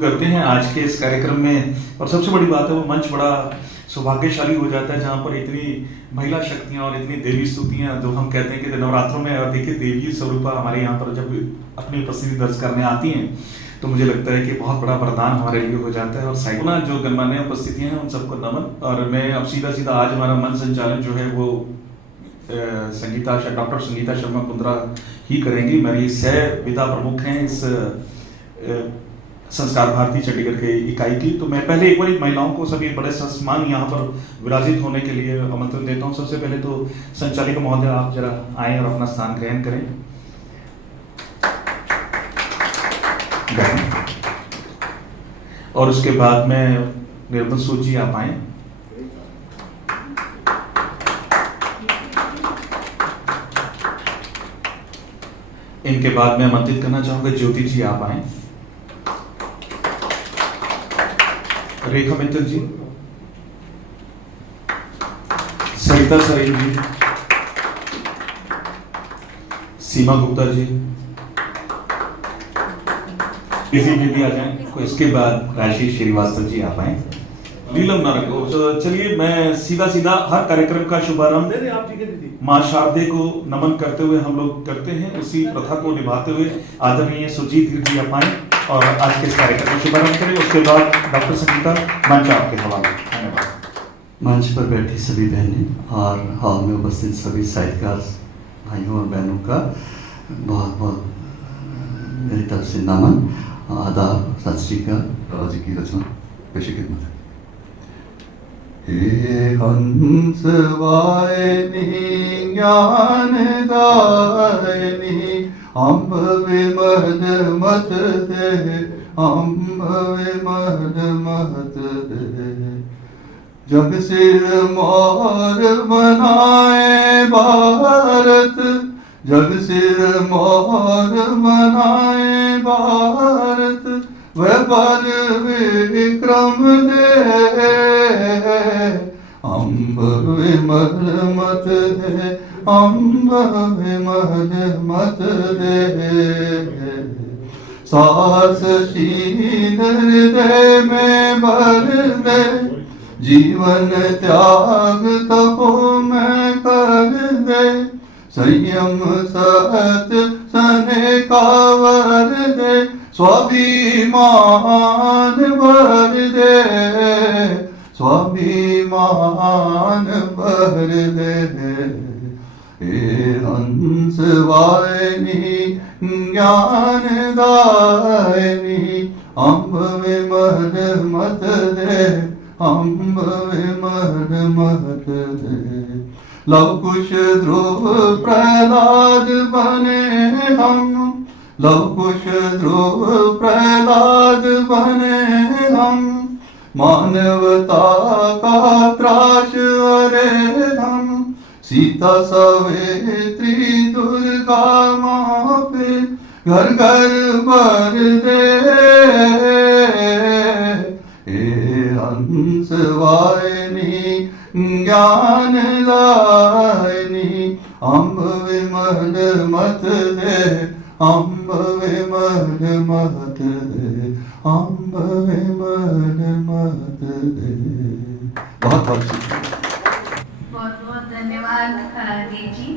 करते हैं आज के इस कार्यक्रम में। और सबसे बड़ी बात है वो मंच बड़ा सौभाग्यशाली हो जाता है जहाँ पर इतनी महिला शक्तियाँ और इतनी देवी स्तुतियाँ जो हम कहते हैं कि नवरात्रों में, और देखिए देवी स्वरूपा हमारे यहाँ पर जब अपनी उपस्थिति दर्ज करने आती हैं तो मुझे लगता है कि बहुत बड़ा वरदान हमारे लिए हो जाता है। और साइकोना जो गणमान्य उपस्थितियाँ हैं उन सबको नमन। और मैं अब सीधा आज हमारा मंच संचालन जो है वो डॉक्टर संगीता शर्मा कुंद्रा ही करेंगी। मेरी सह विधा प्रमुख हैं इस संस्कार भारती चंडीगढ़ के इकाई की। तो मैं पहले एक बार महिलाओं को सभी बड़े सम्मान यहाँ पर विराजित होने के लिए आमंत्रण देता हूँ। सबसे पहले तो संचालिका महोदय आप जरा आए और अपना स्थान ग्रहण करें। और उसके बाद में निर्मल सूद जी आप आए। इनके बाद मैं आमंत्रित करना चाहूंगा ज्योति जी आप आए। रेखा मित्तल जी, सरिता सरेन जी, सीमा गुप्ता जी, किसी भी आ जाए। इसके बाद राशि श्रीवास्तव जी आप आए। नीलम नारक। तो चलिए मैं सीधा हर कार्यक्रम का शुभारंभ माँ शारदे को नमन करते हुए हम लोग करते हैं। उसी प्रथा को निभाते हुए आदरणीय सुजीत जी आप आए और आज के इस कार्यक्रम का शुभारंभ करें। उसके बाद डॉक्टर संगीता मंच आपके हवाले। धन्यवाद। मंच पर बैठी सभी बहनें और हॉल में उपस्थित सभी साहित्यकार भाइयों और बहनों का बहुत बहुत मेरी तरफ से नमन, आदाब, सत श्री अकाल। जी की रचना पेश खिदमत है। हे हंस वाहिनी ज्ञान दायिनी अम्ब विमद मत दे, अम्ब विमद मत दे। जग सिर मोर बनाए भारत, जग सिर मोर बनाए भारत। वह बल विक्रम दे, अम्ब विमल मत दे, अम्ब विमल मत दे। साहस शील हृदय में भर दे, जीवन त्याग तपो में कर दे। संयम सत्य सने कावर दे, स्वाभिमान भर दे, स्वाभिमान भर दे। हे हंस वाहिनी ज्ञान दायिनी अम्ब विमल मत दे, अम्ब विमल मत दे। लव कुश ध्रुव प्रहलाद बने हम, लव कुश ध्रुव प्रहलाद बने हम। मानवता का त्रास अरे हम, सीता सवेत्री दुर्गा माँ पे घर घर भर दे। हे हंस वाहिनी ज्ञान दायिनी अम्ब विमल मत दे, अम्ब विमल मत दे, अम्ब विमल मत दे। बहुत बहुत धन्यवाद देव जी।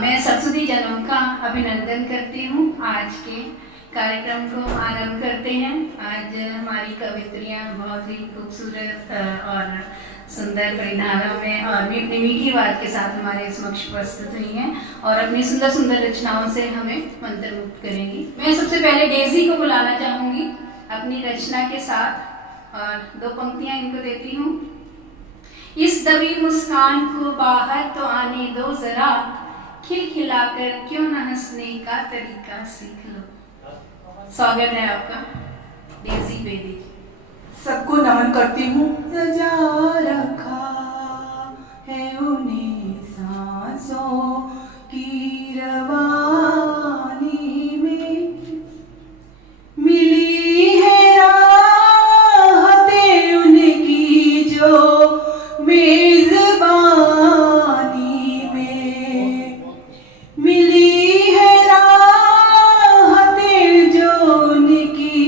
मैं सरस्वती जनम का अभिनंदन करती हूँ। आज के कार्यक्रम को आरंभ करते हैं। आज हमारी कवित्रियाँ बहुत ही खूबसूरत और सुंदर परिधानों में और भी अपनी मीठी बात के साथ हमारे समक्ष प्रस्तुत हुई हैं और अपनी सुंदर सुंदर रचनाओं से हमें मंत्रमुग्ध करेंगी। मैं सबसे पहले डेजी को बुलाना चाहूंगी अपनी रचना के साथ और दो पंक्तियां इनको देती हूँ। इस दबी मुस्कान को बाहर तो आने दो जरा, खिलखिलाकर क्यों न हंसने का तरीका सीख लो। स्वागत है आपका डेजी बेदी। सबको नमन करती हूँ। सजा रखा है उन्हें सांसों की रवानी में, मिली है राहतें उनकी जो मेजबानी में, मिली है राहतें जो उनकी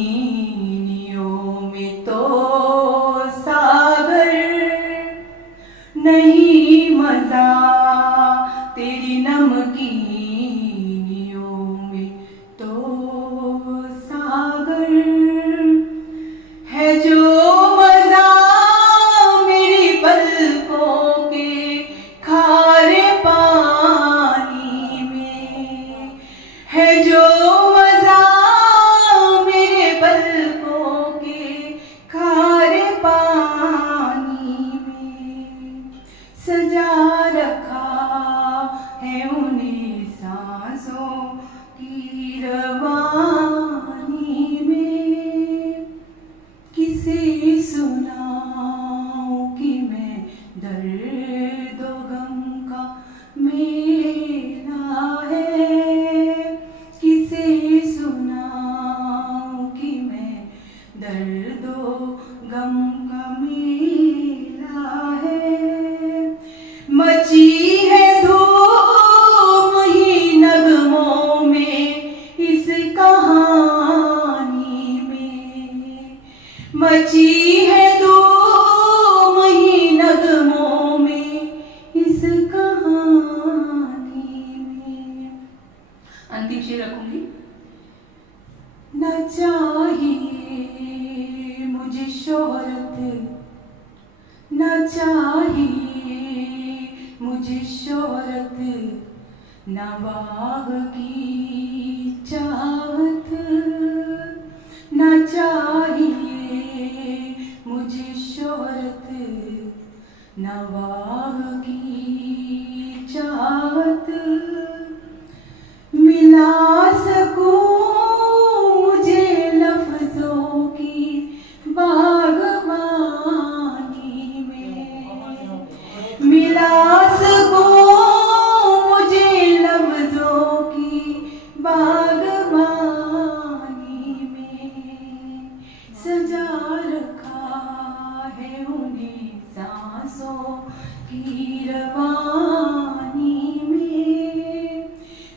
नमकीनियों में तो सागर नहीं मजा, तेरी नमकीनियों में तो सागर है जो मजा मेरी पलकों के खारे पानी में, है जो मजा मेरे पलकों के खारे पानी में, सजा रखा है उन्हें सांसों की रवानी में। किसे सुनाऊं कि मैं दर्द व गम का मेला है, किसे सुनाऊं कि मैं दर्द व गम का मेला है। मची है धूम ही नगमों में इस कहानी में, मची है धूम ही नगमों में इस कहानी में। अंतिम शेर रखूंगी। न चाहिए मुझे शोहरत, न चाहिए मुझे शोहरत, न वाह की चाहत, न चाहिए मुझे शोहरत, न वाह की चाहत, मिला सकूं मुझे लफ्जों की बागवानी में, मिला सकूं मुझे लफ्जों की बागवानी में, सजा रखा है उन्हें सांसों की रवानी में,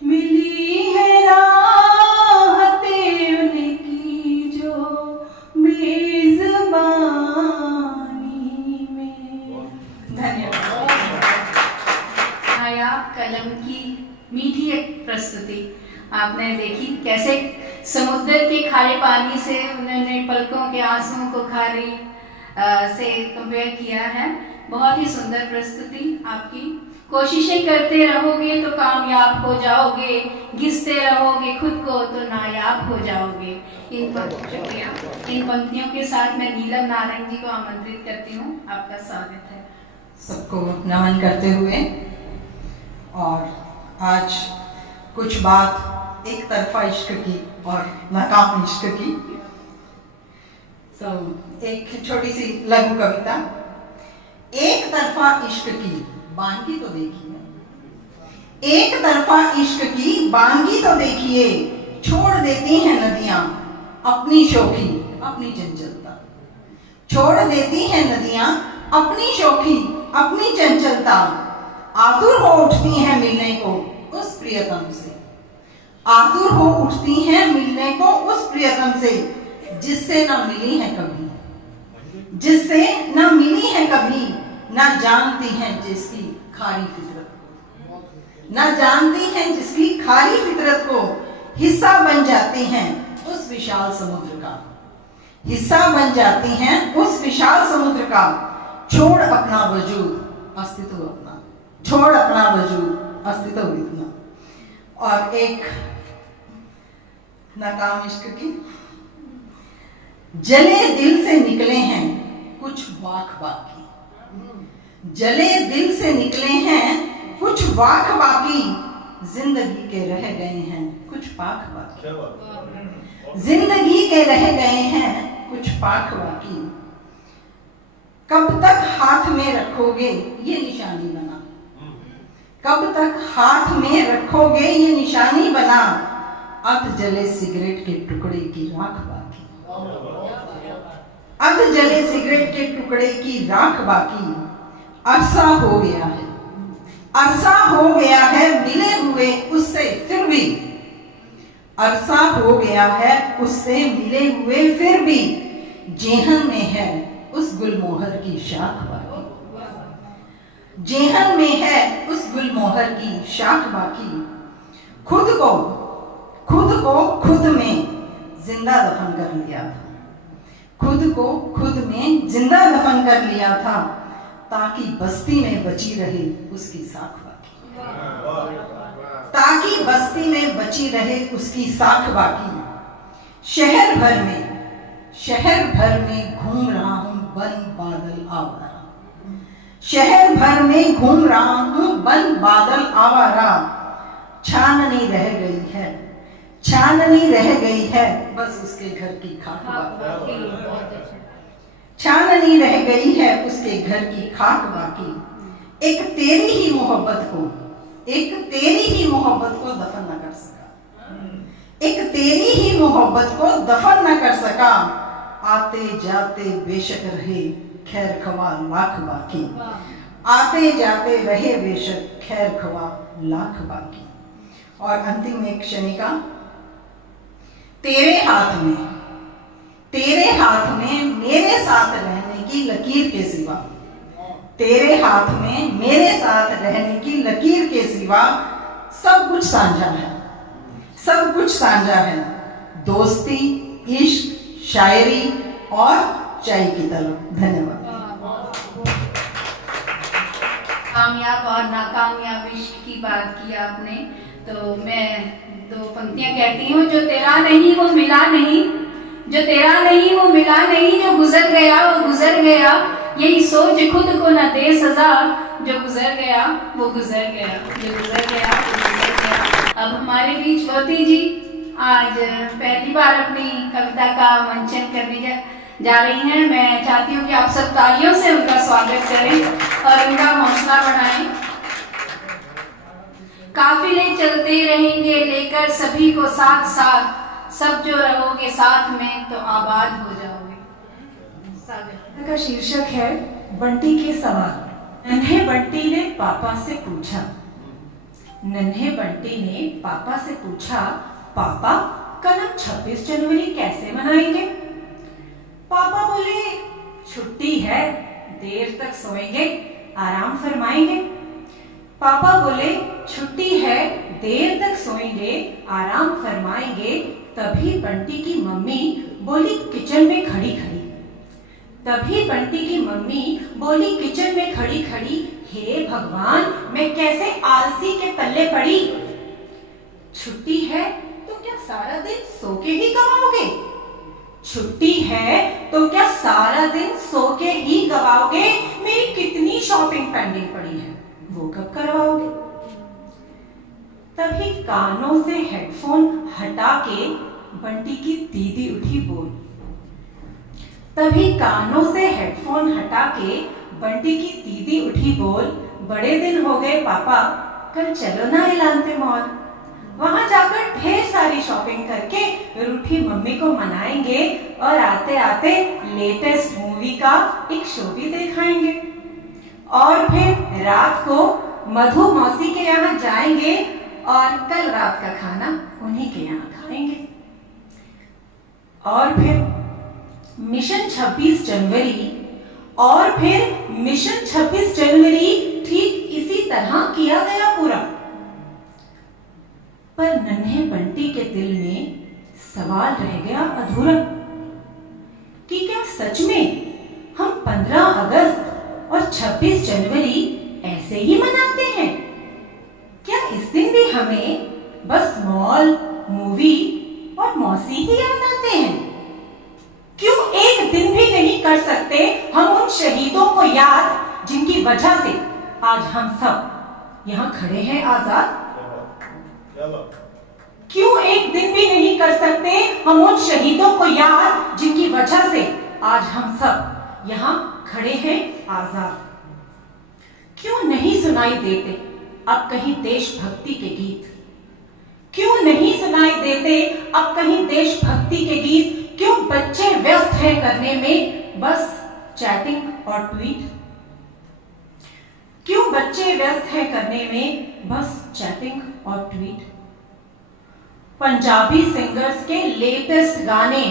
मिली है राहतें उनकी जो मेजबानी में। धन्यवाद। नायाब कलम की मीठी एक प्रस्तुति आपने देखी, कैसे समुद्र के खारे पानी से उन्होंने पलकों के आंसुओं को खारे से कंपेयर किया है। बहुत ही सुंदर प्रस्तुति आपकी। कोशिशें करते रहोगे तो कामयाब हो जाओगे, घिसते रहोगे खुद को तो नायाब हो जाओगे। इन पंक्तियों के साथ मैं नीलम नारंग जी को आमंत्रित करती हूँ। आपका स्वागत है। सबको नमन करते हुए, और आज कुछ बात एक तरफा इश्क की और नाकाम इश्क की। एक छोटी सी लघु कविता। एक तरफा इश्क की बानगी तो देखिए, एक तरफा इश्क की बानगी तो देखिए, छोड़ देती हैं नदियां अपनी शोखी अपनी चंचलता, छोड़ देती हैं नदियां अपनी शोखी अपनी चंचलता, आतुर हो उठती हैं मिलने को उस प्रियतम से, आतुर हो उठती हैं मिलने को उस प्रियतम से, जिससे न मिली है कभी, जिससे न मिली है कभी, न जानती हैं जिसकी खारी फितरत को, न जानती हैं जिसकी खारी फितरत को, हिस्सा बन जाती हैं उस विशाल समुद्र का, हिस्सा बन जाती हैं उस विशाल समुद्र का, छोड़ अपना वजूद अस्तित्व अपना, छोड़ अपना वजूद अस्तित्व इतना। और एक नाकाम इश्क की। जले दिल से निकले हैं कुछ वाक बाकी, जले दिल से निकले हैं कुछ वाक बाकी, जिंदगी के रह गए हैं कुछ पाक बाकी, जिंदगी के रह गए हैं कुछ पाक बाकी, कब तक हाथ में रखोगे ये निशानी बना, कब तक हाथ में रखोगे ये निशानी बना, अध जले सिगरेट के टुकड़े की राख बाकी, अध जले सिगरेट के टुकड़े की राख बाकी, अरसा हो गया है, अरसा हो गया है मिले हुए उससे फिर भी, अरसा हो गया है उससे मिले हुए, फिर भी जेहन में है उस गुलमोहर की शाख बाकी। जेहन में है उस गुलमोहर की शाख बाकी। खुद को खुद में जिंदा दफन कर लिया था। खुद को खुद में जिंदा दफन कर लिया था, ताकि बस्ती में बची रहे उसकी साख बाकी। ताकि बस्ती में बची रहे उसकी साख बाकी। शहर भर में घूम रहा हूं बन बादल आवारा। शहर भर में घूम रहा हूं बन बादल आवारा। छाननी रह गई है बस उसके घर की खाक बाकी। छाननी रह गई है उसके घर की खाक बाकी। एक तेरी ही मोहब्बत को दफन न कर सका। एक तेरी ही मोहब्बत को दफन न कर सका। आते जाते बेशक रहे खैर खवा लाख बाकी। आते जाते रहे बेशक खैर खवा लाख बाकी। और अंतिम एक क्षणिका। तेरे हाथ में मेरे साथ रहने की लकीर के सिवा। तेरे हाथ में मेरे साथ रहने की लकीर के सिवा सब कुछ साझा है। दोस्ती, इश्क, शायरी और चाय की तलब। धन्यवाद। कामयाब और नाकामयाब इश्क की बात की आपने, तो मैं 2 पंक्तियां कहती हूँ। जो तेरा नहीं वो मिला नहीं, जो तेरा नहीं वो मिला नहीं, जो गुजर गया वो गुजर गया। यही सोच खुद को न दे सजा, जो गुजर गया वो गुजर गया, जो गुजर गया वो गुजर गया। अब हमारे बीच ज्योति जी आज पहली बार अपनी कविता का मंचन करने जा रही हैं। मैं चाहती हूँ कि आप सब तालियों से उनका स्वागत करें और उनका हौसला बढ़ाएं। काफिले चलते रहेंगे लेकर सभी को साथ साथ, सब जो रहोगे साथ में तो आबाद हो जाओगे। सागर का शीर्षक है बंटी के सवाल। नन्हे बंटी ने पापा से पूछा। नन्हे बंटी ने पापा से पूछा, पापा कल हम 26 जनवरी कैसे मनाएंगे? पापा बोले, छुट्टी है, देर तक सोएंगे, आराम फरमाएंगे। पापा बोले, छुट्टी है, देर तक सोएंगे, आराम फरमाएंगे। तभी बंटी की मम्मी बोली किचन में खड़ी खड़ी। तभी बंटी की मम्मी बोली किचन में खड़ी खड़ी, हे भगवान मैं कैसे आलसी के पल्ले पड़ी। छुट्टी है तो क्या सारा दिन सो के ही गवाओगे? छुट्टी है तो क्या सारा दिन सो के ही गवाओगे? मेरी कितनी शॉपिंग पेंडिंग पड़ी है, वो कब करवाओगे? तभी कानों से हेडफोन हटा के बंटी की दीदी उठी बोल। तभी कानों से हेडफोन हटा के बंटी की दीदी उठी बोल, बड़े दिन हो गए पापा, कल चलो ना एलांते मॉल। वहां जाकर ढेर सारी शॉपिंग करके रूठी मम्मी को मनाएंगे और आते आते लेटेस्ट मूवी का एक शो भी दिखाएंगे। और फिर रात को मधु मौसी के यहाँ जाएंगे और कल रात का खाना उन्हीं के यहाँ खाएंगे। और फिर मिशन 26 जनवरी और फिर मिशन 26 जनवरी ठीक इसी तरह किया गया पूरा। पर नन्हे बंटी के दिल में सवाल रह गया अधूरा कि क्या सच में हम 15 अगस्त और 26 जनवरी ऐसे ही मनाते हैं? क्या इस दिन भी हमें बस मॉल, मूवी और मौसी ही याद आते हैं? क्यों एक दिन भी नहीं कर सकते हम उन शहीदों को याद जिनकी वजह से आज हम सब यहाँ खड़े हैं आजाद? क्यों एक दिन भी नहीं कर सकते हम उन शहीदों को याद जिनकी वजह से आज हम सब यहाँ खड़े हैं आजाद? क्यों नहीं सुनाई देते अब कहीं देशभक्ति के गीत? क्यों नहीं सुनाई देते अब कहीं देशभक्ति के गीत? क्यों बच्चे व्यस्त हैं करने में बस चैटिंग और ट्वीट? क्यों बच्चे व्यस्त हैं करने में बस चैटिंग और ट्वीट? पंजाबी सिंगर्स के लेटेस्ट गाने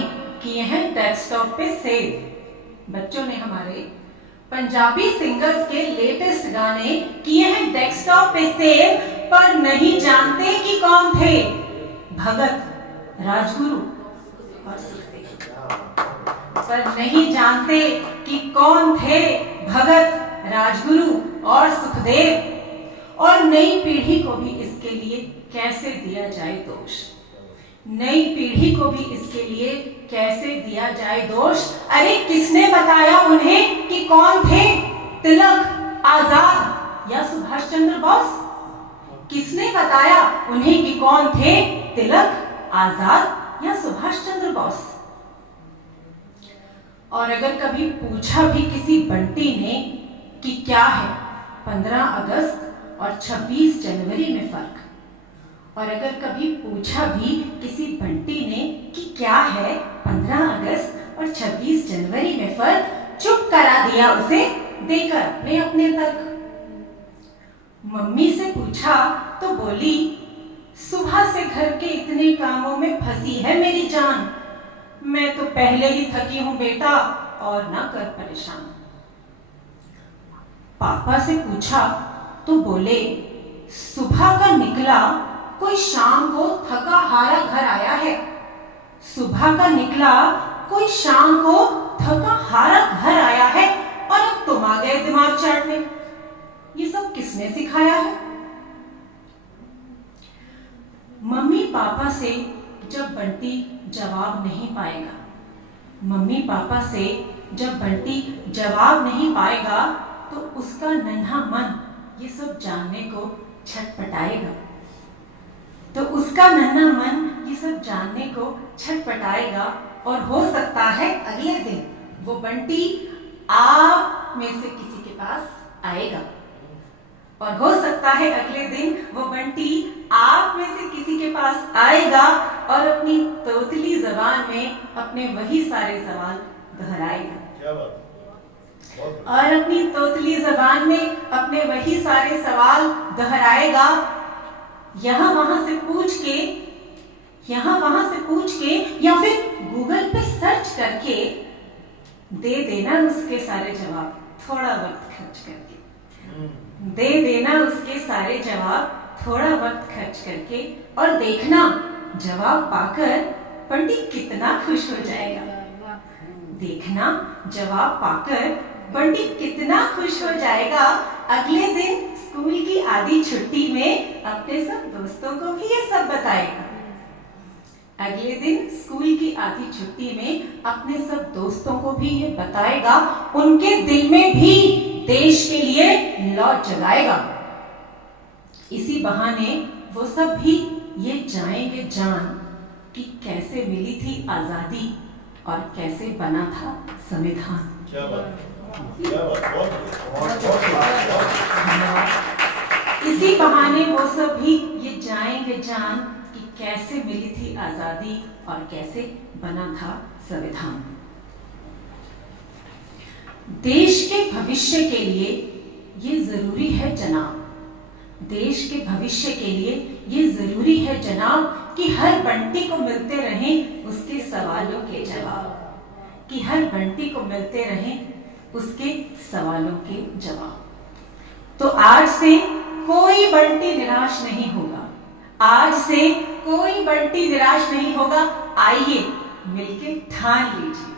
किए हैं डेस्कटॉप पे सेव। बच्चों ने हमारे पंजाबी सिंगर्स के लेटेस्ट गाने किए हैं डेस्कटॉप पे सेव, पर नहीं जानते कि कौन थे भगत, राजगुरु और सुखदेव। पर नहीं जानते कि कौन थे भगत, राजगुरु और सुखदेव। और नई पीढ़ी को भी इसके लिए कैसे दिया जाए दोष, नई पीढ़ी को भी इसके लिए कैसे दिया जाए दोष। अरे किसने बताया उन्हें कि कौन थे तिलक, आजाद या सुभाष चंद्र बोस? किसने बताया उन्हें कि कौन थे तिलक, आजाद या सुभाष चंद्र बोस? और अगर कभी पूछा भी किसी बंटी ने कि क्या है 15 अगस्त और 26 जनवरी में फर्क, और अगर कभी पूछा भी किसी बंटी ने कि क्या है 15 अगस्त और 26 जनवरी में फर्क, चुप करा दिया उसे देकर अपने अपने तर्क। मम्मी से पूछा तो बोली, सुबह से घर के इतने कामों में फंसी है मेरी जान, मैं तो पहले ही थकी हूं बेटा और ना कर परेशान। पापा से पूछा तो बोले, सुबह का निकला कोई शाम को थका हारा घर आया है। सुबह का निकला कोई शाम को थका हारा घर आया है, और अब तुम आ गए दिमाग चाटने। ये सब किसने सिखाया है? मम्मी पापा से जब बंटी जवाब नहीं पाएगा, मम्मी पापा से जब बंटी जवाब नहीं पाएगा, तो उसका नन्हा मन ये सब जानने को छटपटाएगा, तो उसका नन्हा मन ये सब जानने को छटपटाएगा। और हो सकता है अगले दिन वो बंटी आप में से किसी के पास आएगा, और हो सकता है अगले दिन वो बंटी आप में से किसी के पास आएगा और अपनी तोतली जबान में अपने वही सारे सवाल दोहराएगा, और अपनी तोतली जबान में अपने वही सारे सवाल दोहराएगा। यहाँ वहां से पूछ के या फिर गूगल पे सर्च करके दे देना उसके सारे जवाब, थोड़ा वक्त खर्च करके दे देना उसके सारे जवाब, थोड़ा वक्त खर्च करके, और देखना जवाब पाकर बंटी कितना खुश हो जाएगा। देखना जवाब पाकर बंटी कितना खुश हो जाएगा। अगले दिन स्कूल की आधी छुट्टी में अपने सब दोस्तों को भी ये सब बताएगा। अगले दिन स्कूल की आधी छुट्टी में अपने सब दोस्तों को भी ये बताएगा, उनके दिल में भी देश के लिए लौ जगाएगा। इसी बहाने वो सब भी ये जाएंगे जान कि कैसे मिली थी आजादी और कैसे बना था संविधान। इसी बहाने वो सब भी ये जाएंगे जान कि कैसे मिली थी आजादी और कैसे बना था संविधान। देश के भविष्य के लिए ये जरूरी है जनाब, देश के भविष्य के लिए ये जरूरी है जनाब कि हर बंटी को मिलते रहें उसके सवालों के जवाब, कि हर बंटी को मिलते रहें उसके सवालों के जवाब। तो आज से कोई बंटी निराश नहीं होगा, आज से कोई बंटी निराश नहीं होगा। आइए मिलके ठान लीजिए,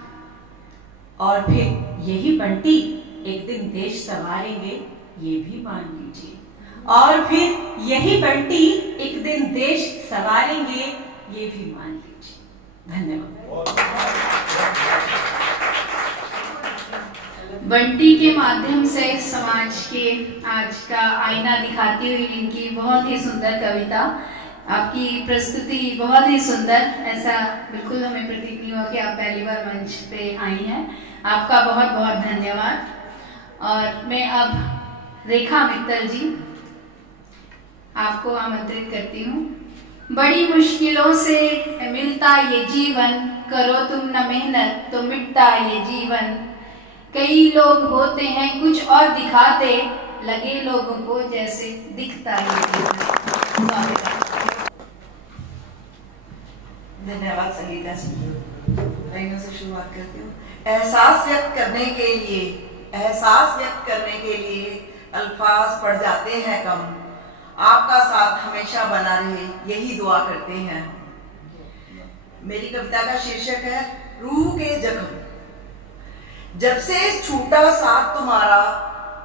और फिर यही बंटी एक दिन देश संवारेंगे, ये भी मान लीजिए, और फिर यही बंटी एक दिन देश संवारेंगे, ये भी मान लीजिए। धन्यवाद। बंटी के माध्यम से समाज के आज का आईना दिखाती हुई इनकी बहुत ही सुंदर कविता, आपकी प्रस्तुति बहुत ही सुंदर, ऐसा बिल्कुल हमें प्रतीत नहीं हुआ कि आप पहली बार मंच पे आई हैं। आपका बहुत बहुत धन्यवाद। और मैं अब रेखा मित्तल जी आपको आमंत्रित करती हूँ। बड़ी मुश्किलों से मिलता ये जीवन, करो तुम न मेहनत तो मिटता ये जीवन। कई लोग होते हैं कुछ और दिखाते, लगे लोगों को जैसे दिखता ये जीवन। धन्यवाद संगीता जी। लाइनों से शुरुआत करती हूँ। एहसास व्यक्त करने के लिए अल्फाज पड़ जाते हैं कम। आपका साथ हमेशा बना रहे, यही दुआ करते हैं। मेरी कविता का शीर्षक है रूह के जख्म। जब से छूटा साथ तुम्हारा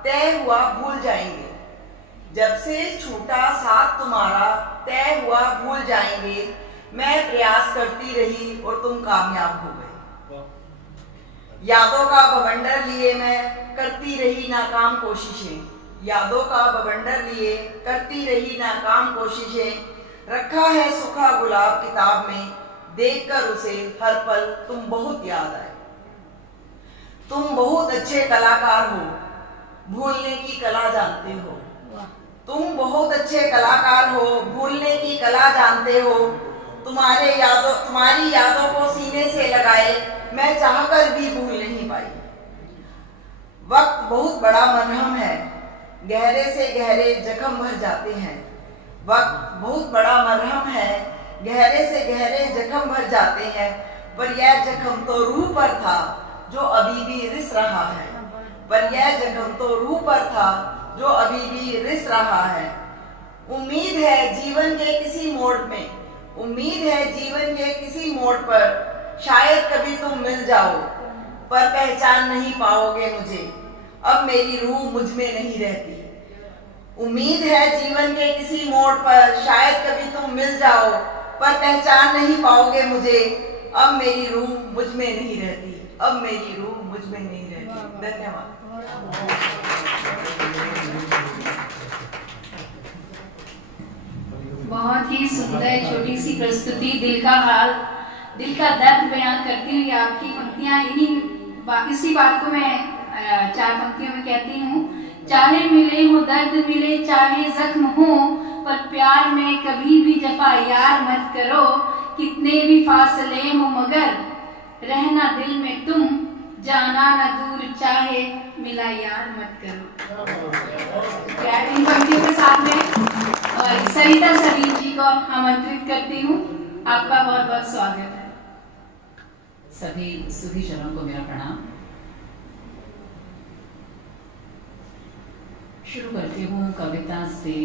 तय हुआ भूल जाएंगे। जब से छूटा साथ तुम्हारा तय हुआ भूल जाएंगे। मैं प्रयास करती रही और तुम कामयाब हो गए। यादों का बवंडर लिए मैं करती रही नाकाम कोशिशें। यादों का बवंडर लिए करती रही नाकाम कोशिशें। रखा है सूखा गुलाब किताब में, देखकर उसे हर पल तुम बहुत याद आए। तुम बहुत अच्छे कलाकार हो, भूलने की कला जानते हो। तुम बहुत अच्छे कलाकार हो, भूलने की कला जानते हो। तुम्हारी यादों को सीने से लगाए मैं चाहकर भी भूल नहीं पाई। वक्त बहुत बड़ा मरहम है, गहरे से गहरे जख्म भर जाते हैं। वक्त बहुत बड़ा मरहम है, गहरे से गहरे जख्म भर जाते हैं। पर यह जख्म तो रूह पर था जो अभी भी रिस रहा है। पर यह जख्म तो रूह पर था जो अभी भी रिस रहा है। उम्मीद है जीवन के किसी मोड़ में, उम्मीद है जीवन के किसी मोड़ पर शायद कभी तुम मिल जाओ, पर पहचान नहीं पाओगे मुझे। अब मेरी रूह मुझ में नहीं रहती। उम्मीद है जीवन के किसी मोड़ पर शायद कभी तुम मिल जाओ, पर पहचान नहीं पाओगे मुझे। अब मेरी रूह मुझ में नहीं रहती। अब मेरी रूह मुझ में नहीं रहती। धन्यवाद। बहुत ही सुंदर छोटी सी प्रस्तुति, दिल का हाल, दिल का दर्द बयान करती हुई आपकी पंक्तियां। इसी बात को मैं 4 पंक्तियों में कहती हूँ। चाहे मिले हो दर्द मिले, चाहे जख्म हो, पर प्यार में कभी भी जफा यार मत करो। कितने भी फासले हो मगर रहना दिल में तुम, जाना न दूर चाहे मिला यार मत करो। इन पंक्तियों के साथ में सरिता सलीम जी को आमंत्रित करती हूँ। आपका बहुत बहुत स्वागत है। सभी सुधी जनों को मेरा प्रणाम। शुरू करती हूँ कविता से,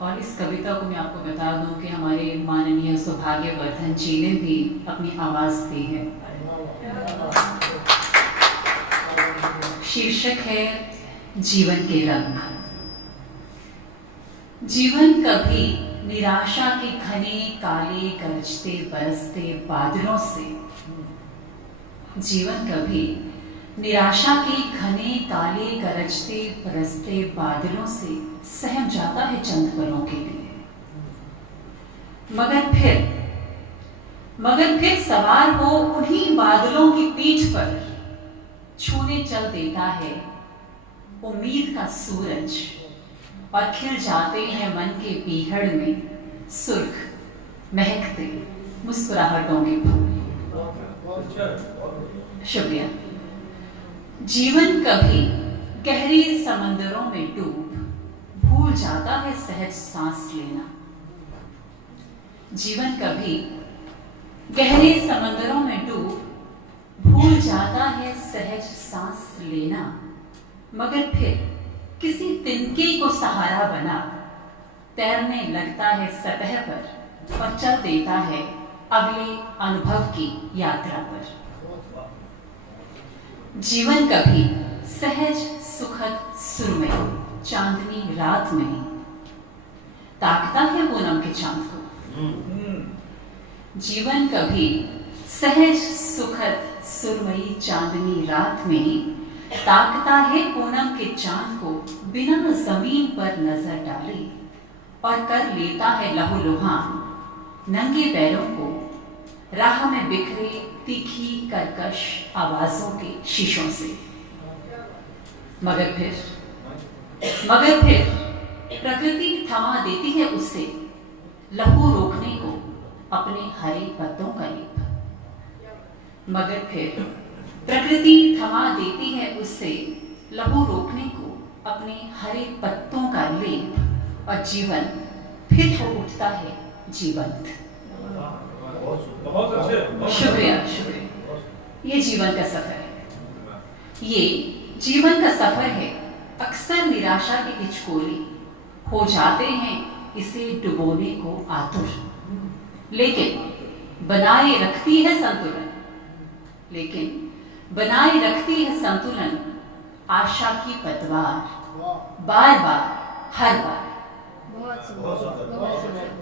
और इस कविता को मैं आपको बता दूं कि हमारे माननीय सौभाग्यवर्धन जी ने भी अपनी आवाज दी है। शीर्षक है जीवन के रंग। जीवन कभी निराशा के घने काले गरजते बरसते बादलों से, जीवन कभी निराशा के घने काले गरजते बरसते बादलों से सहम जाता है चंद पलों के लिए। मगर फिर सवार हो उन्हीं बादलों की पीठ पर छूने चल देता है उम्मीद का सूरज, और खिल जाते हैं मन के पीहड़ में सुर्ख महकते मुस्कुराहटों के फूल। शुक्रिया। जीवन कभी गहरे समंदरों में डूब भूल जाता है सहज सांस लेना। जीवन कभी गहरे समंदरों में डूब भूल जाता है सहज सांस लेना, मगर फिर किसी तिनके को सहारा बना तैरने लगता है सतह पर और चल देता है अगले अनुभव की यात्रा पर। जीवन कभी सहज सुखद सुरमई चांदनी रात में ताकता है पूनम के चांद को। जीवन कभी सहज सुखद सुरमई चांदनी रात में ताकता है पूनम के चांद को, बिना जमीन पर नजर डाले, और कर लेता है लहूलुहान नंगे पैरों को राह में बिखरे तीखी कर्कश आवाजों के शीशों से। मगर फिर प्रकृति थमा देती है उससे लहू रोकने को अपने हरे पत्तों का लेप। मगर फिर प्रकृति थमा देती है उससे लहू रोकने को अपने हरे पत्तों का लेप, और जीवन फिर हो उठता है जीवंत। शुक्रिया शुक्रिया। ये जीवन का सफर है, ये जीवन का सफर है। अक्सर निराशा की हिचकोली हो जाते हैं इसे डुबोने को आतुर, लेकिन बनाए रखती है संतुलन, लेकिन बनाए रखती है संतुलन आशा की पतवार, बार बार हर बार।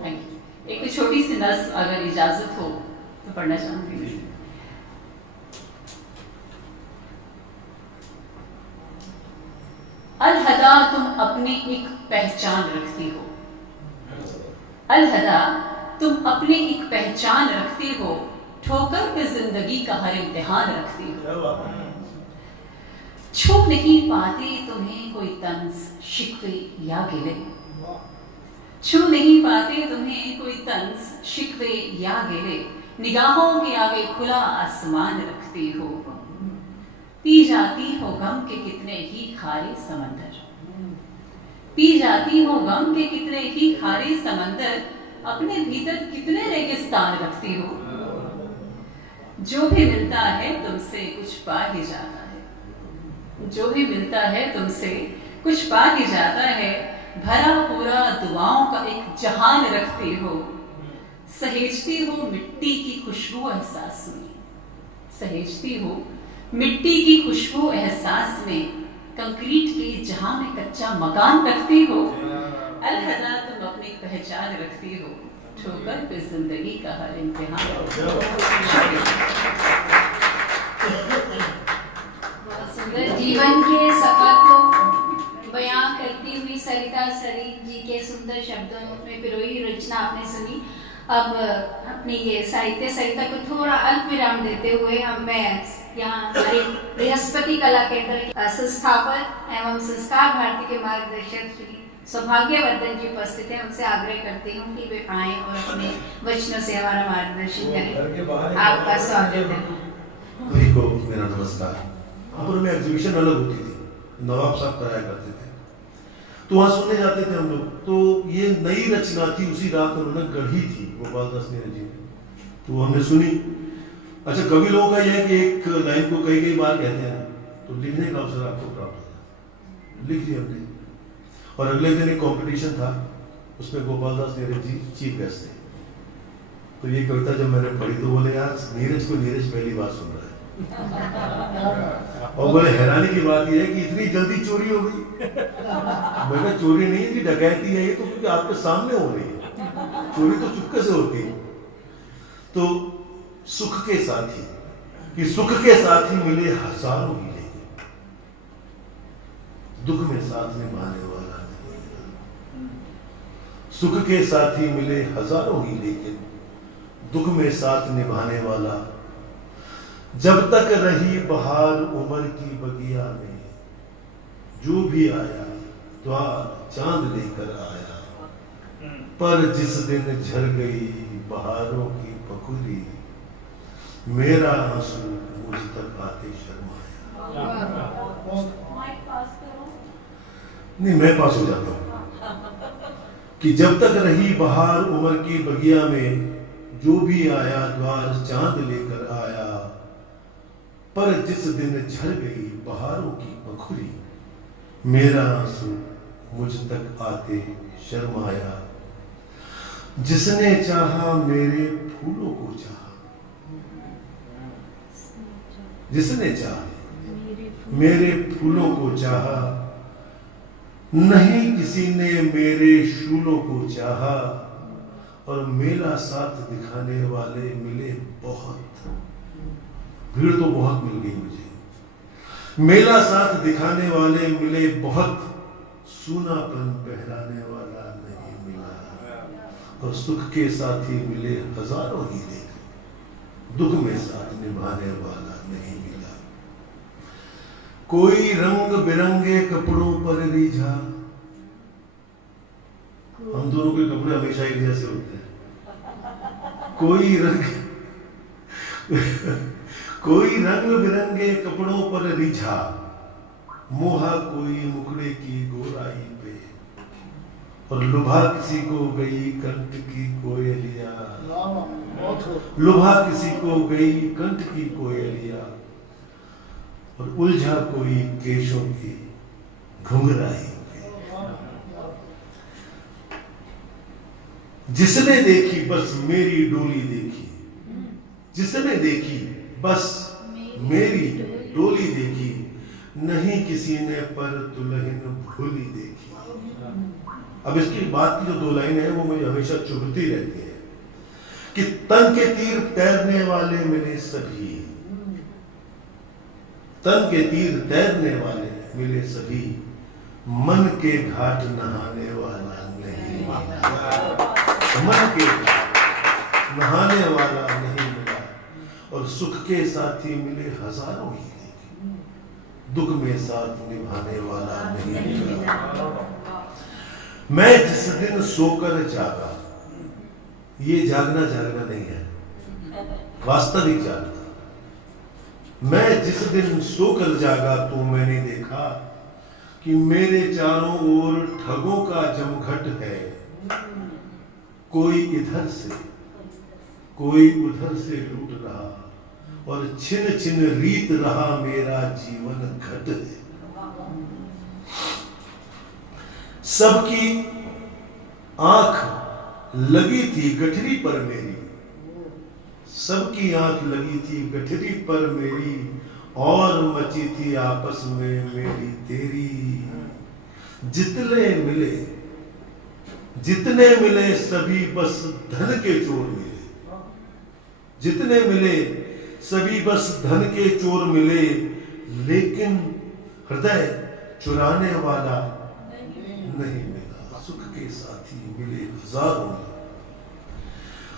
Thank you। एक छोटी सी नज़्म अगर इजाजत हो तो पढ़ना चाहूंगी। अलहदा तुम अपनी एक पहचान रखती हो, अलहदा तुम अपनी एक पहचान रखती हो, ठोकर पे जिंदगी का हर इम्तिहान रखती हो। छू नहीं पाते तुम्हें कोई तंज शिकवे या गिले, छू नहीं पाते तुम्हें कोई तंज शिकवे या गिले, निगाहों के आगे खुला आसमान रखती हो। पी जाती हो गम के कितने ही खारे समंदर, पी जाती हो गम के कितने ही खारे समंदर, अपने भीतर कितने रेगिस्तान रखती हो। जो भी मिलता है तुमसे कुछ पा ही जाता है, जो भी मिलता है तुमसे कुछ पा ही जाता है, भरा पूरा दुआओं का एक जहान रखती हो। सहेजती हो मिट्टी की खुशबू एहसास में, सहेजती हो मिट्टी की खुशबू एहसास में, कंक्रीट के जहां में कच्चा मकान रखती हो। अलहदा तुम अपनी पहचान रखती हो, ठोकर पे जिंदगी का हर इम्तिहान। सुंदर जीवन के सफर को बयां करती हुई सरिता सरीफ जी के सुंदर शब्दों में पिरोई रचना आपने सुनी। अब अपनी ये साहित्य सरिता को थोड़ा अल्प विराम देते हुए मैं यहाँ हमारे बृहस्पति कला केंद्र के संस्थापक एवं संस्कार भारती के मार्गदर्शक श्री सौभाग्यवर्धन जी उपस्थित हैं, उनसे आग्रह करती हूँ कि वे आए और अपने वचनों से हमारा मार्गदर्शन करें। आपका स्वागत है। सभी को मेरा नमस्कार। अमर में एग्जीबिशन अलग होती थी, नवाब साहब कराया करते थे, तो वहाँ सुनने जाते थे हम लोग। तो ये नई रचना थी, उसी रात उन्होंने गढ़ी थी गोपाल दास नेहरू जी ने, तो हमने सुनी। अच्छा, कवि लोगों का यह है कि एक लाइन को कई कई बार कहते हैं तो लिखने का अवसर आपको प्राप्त होता है। लिख लिया हमने, और अगले दिन एक कंपटीशन था, उसमें गोपाल दास नेहरू जी चीफ गेस्ट थे। तो ये कविता जब मैंने पढ़ी तो बोले यार नीरज को नीरज पहली बार सुन रहा है। और बोले हैरानी की बात यह है कि इतनी जल्दी चोरी हो गई। मैं कहा चोरी नहीं है कि डकैती है ये, तो क्योंकि आपके सामने हो रही है, चोरी तो चुपके से होती है। तो सुख के साथी, कि सुख के साथी मिले हजारों ही, लेकिन दुख में साथ निभाने वाला नहीं। सुख के साथी मिले हजारों ही, लेकिन दुख में साथ निभाने वाला। जब तक रही बहार उम्र की बगिया में, जो भी आया द्वार चांद लेकर आया, पर जिस दिन झर गई बहारों की पखुरी, मेरा आंसू मुझ तक आते शर्माया। नहीं, मैं पास हो जाता हूं कि जब तक रही बहार उम्र की बगिया में, जो भी आया द्वार चांद लेकर आया, पर जिस दिन झर गई बहारों की पखुरी, मेरा आंसू मुझ तक आते शर्माया। जिसने चाहा मेरे फूलों को चाहा, जिसने चाहा मेरे फूलों को चाहा, नहीं किसी ने मेरे शूलों को चाहा। और मेला साथ दिखाने वाले मिले बहुत, भीड़ तो बहुत मिल गई मुझे। मेला साथ दिखाने वाले मिले बहुत, सूनापन पहराने वाला नहीं मिला। और सुख के साथी मिले हजारों ही, लेकिन दुख में साथ निभाने वाला नहीं मिला। कोई रंग बिरंगे कपड़ों पर रिझा, हम दोनों के कपड़े हमेशा एक जैसे होते हैं। कोई रंग बिरंगे कपड़ों पर रिझा, मोहा कोई मुखड़े की गोराई पे। और लुभा किसी को गई कंठ की कोयलिया, लुभा किसी को गई कंठ की कोयलिया, और उलझा कोई केशों की घुंघराई। जिसने देखी बस मेरी डोली देखी, जिसने देखी बस मेरी डोली देखी, नहीं किसी ने पर दुल्हन भोली देखी। अब इसकी बात की जो दो लाइन है वो मुझे हमेशा चुभती रहती है कि तन के तीर तैरने वाले मिले सभी, तन के तीर तैरने वाले मिले सभी, मन के घाट नहाने वाला नहीं मिला, मन के नहाने वाला नहीं मिला, और सुख के साथी मिले हजारों ही, दुख में साथ निभाने वाला नहीं मिला। मैं जिस दिन सोकर जागा, ये जागना जागना नहीं है, वास्तविक जागना। मैं जिस दिन सोकर जागा तो मैंने देखा कि मेरे चारों ओर ठगों का जमघट है, कोई इधर से कोई उधर से लूट रहा, और छिन छिन रीत रहा मेरा जीवन घट है। सबकी आंख लगी थी गठरी पर मेरी, सबकी आंख लगी थी गठरी पर मेरी, और मची थी आपस में मेरी तेरी। जितने मिले सभी बस धन के चोर मिले, जितने मिले सभी बस धन के चोर मिले, लेकिन हृदय चुराने वाला नहीं मिला, सुख के साथी मिले हजारों।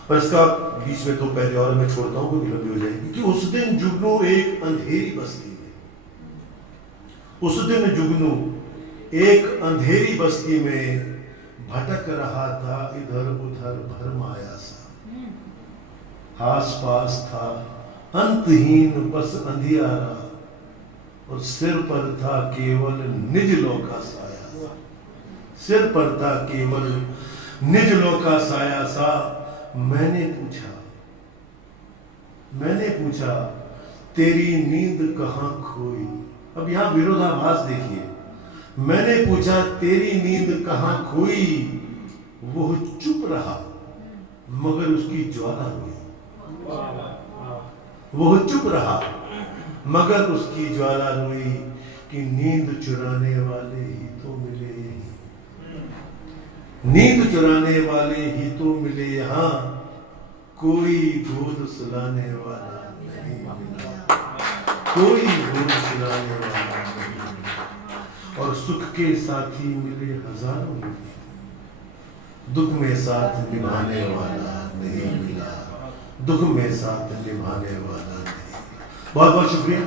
और इसका बीच में तो पहले और मैं छोड़ता हूं क्योंकि लंबी हो जाएगी कि उस दिन जुगनू एक अंधेरी बस्ती में, उस दिन जुगनू एक अंधेरी बस्ती में भटक रहा था, इधर उधर भरमाया सा। आसपास था अंतहीन बस अंधियारा, और सिर पर था केवल निज लौका साया, सिर पर था केवल निज लौका साया सा। मैंने पूछा तेरी नींद कहां खोई। अब यहां विरोधाभास देखिए, मैंने पूछा तेरी नींद कहां खोई, वो चुप रहा मगर उसकी ज्वाला रोई, वो चुप रहा मगर उसकी ज्वाला रोई, कि नींद चुराने वाले ही तो मिले, नींद चुराने वाले ही तो मिले यहाँ, कोई गोद सुलाने वाला नहीं मिला, कोई गोद सुलाने वाला नहीं मिला। और सुख के साथी मिले हजारों, दुख में साथ निभाने वाला नहीं मिला, दुख में साथ निभाने वाला नहीं। बहुत बहुत शुक्रिया।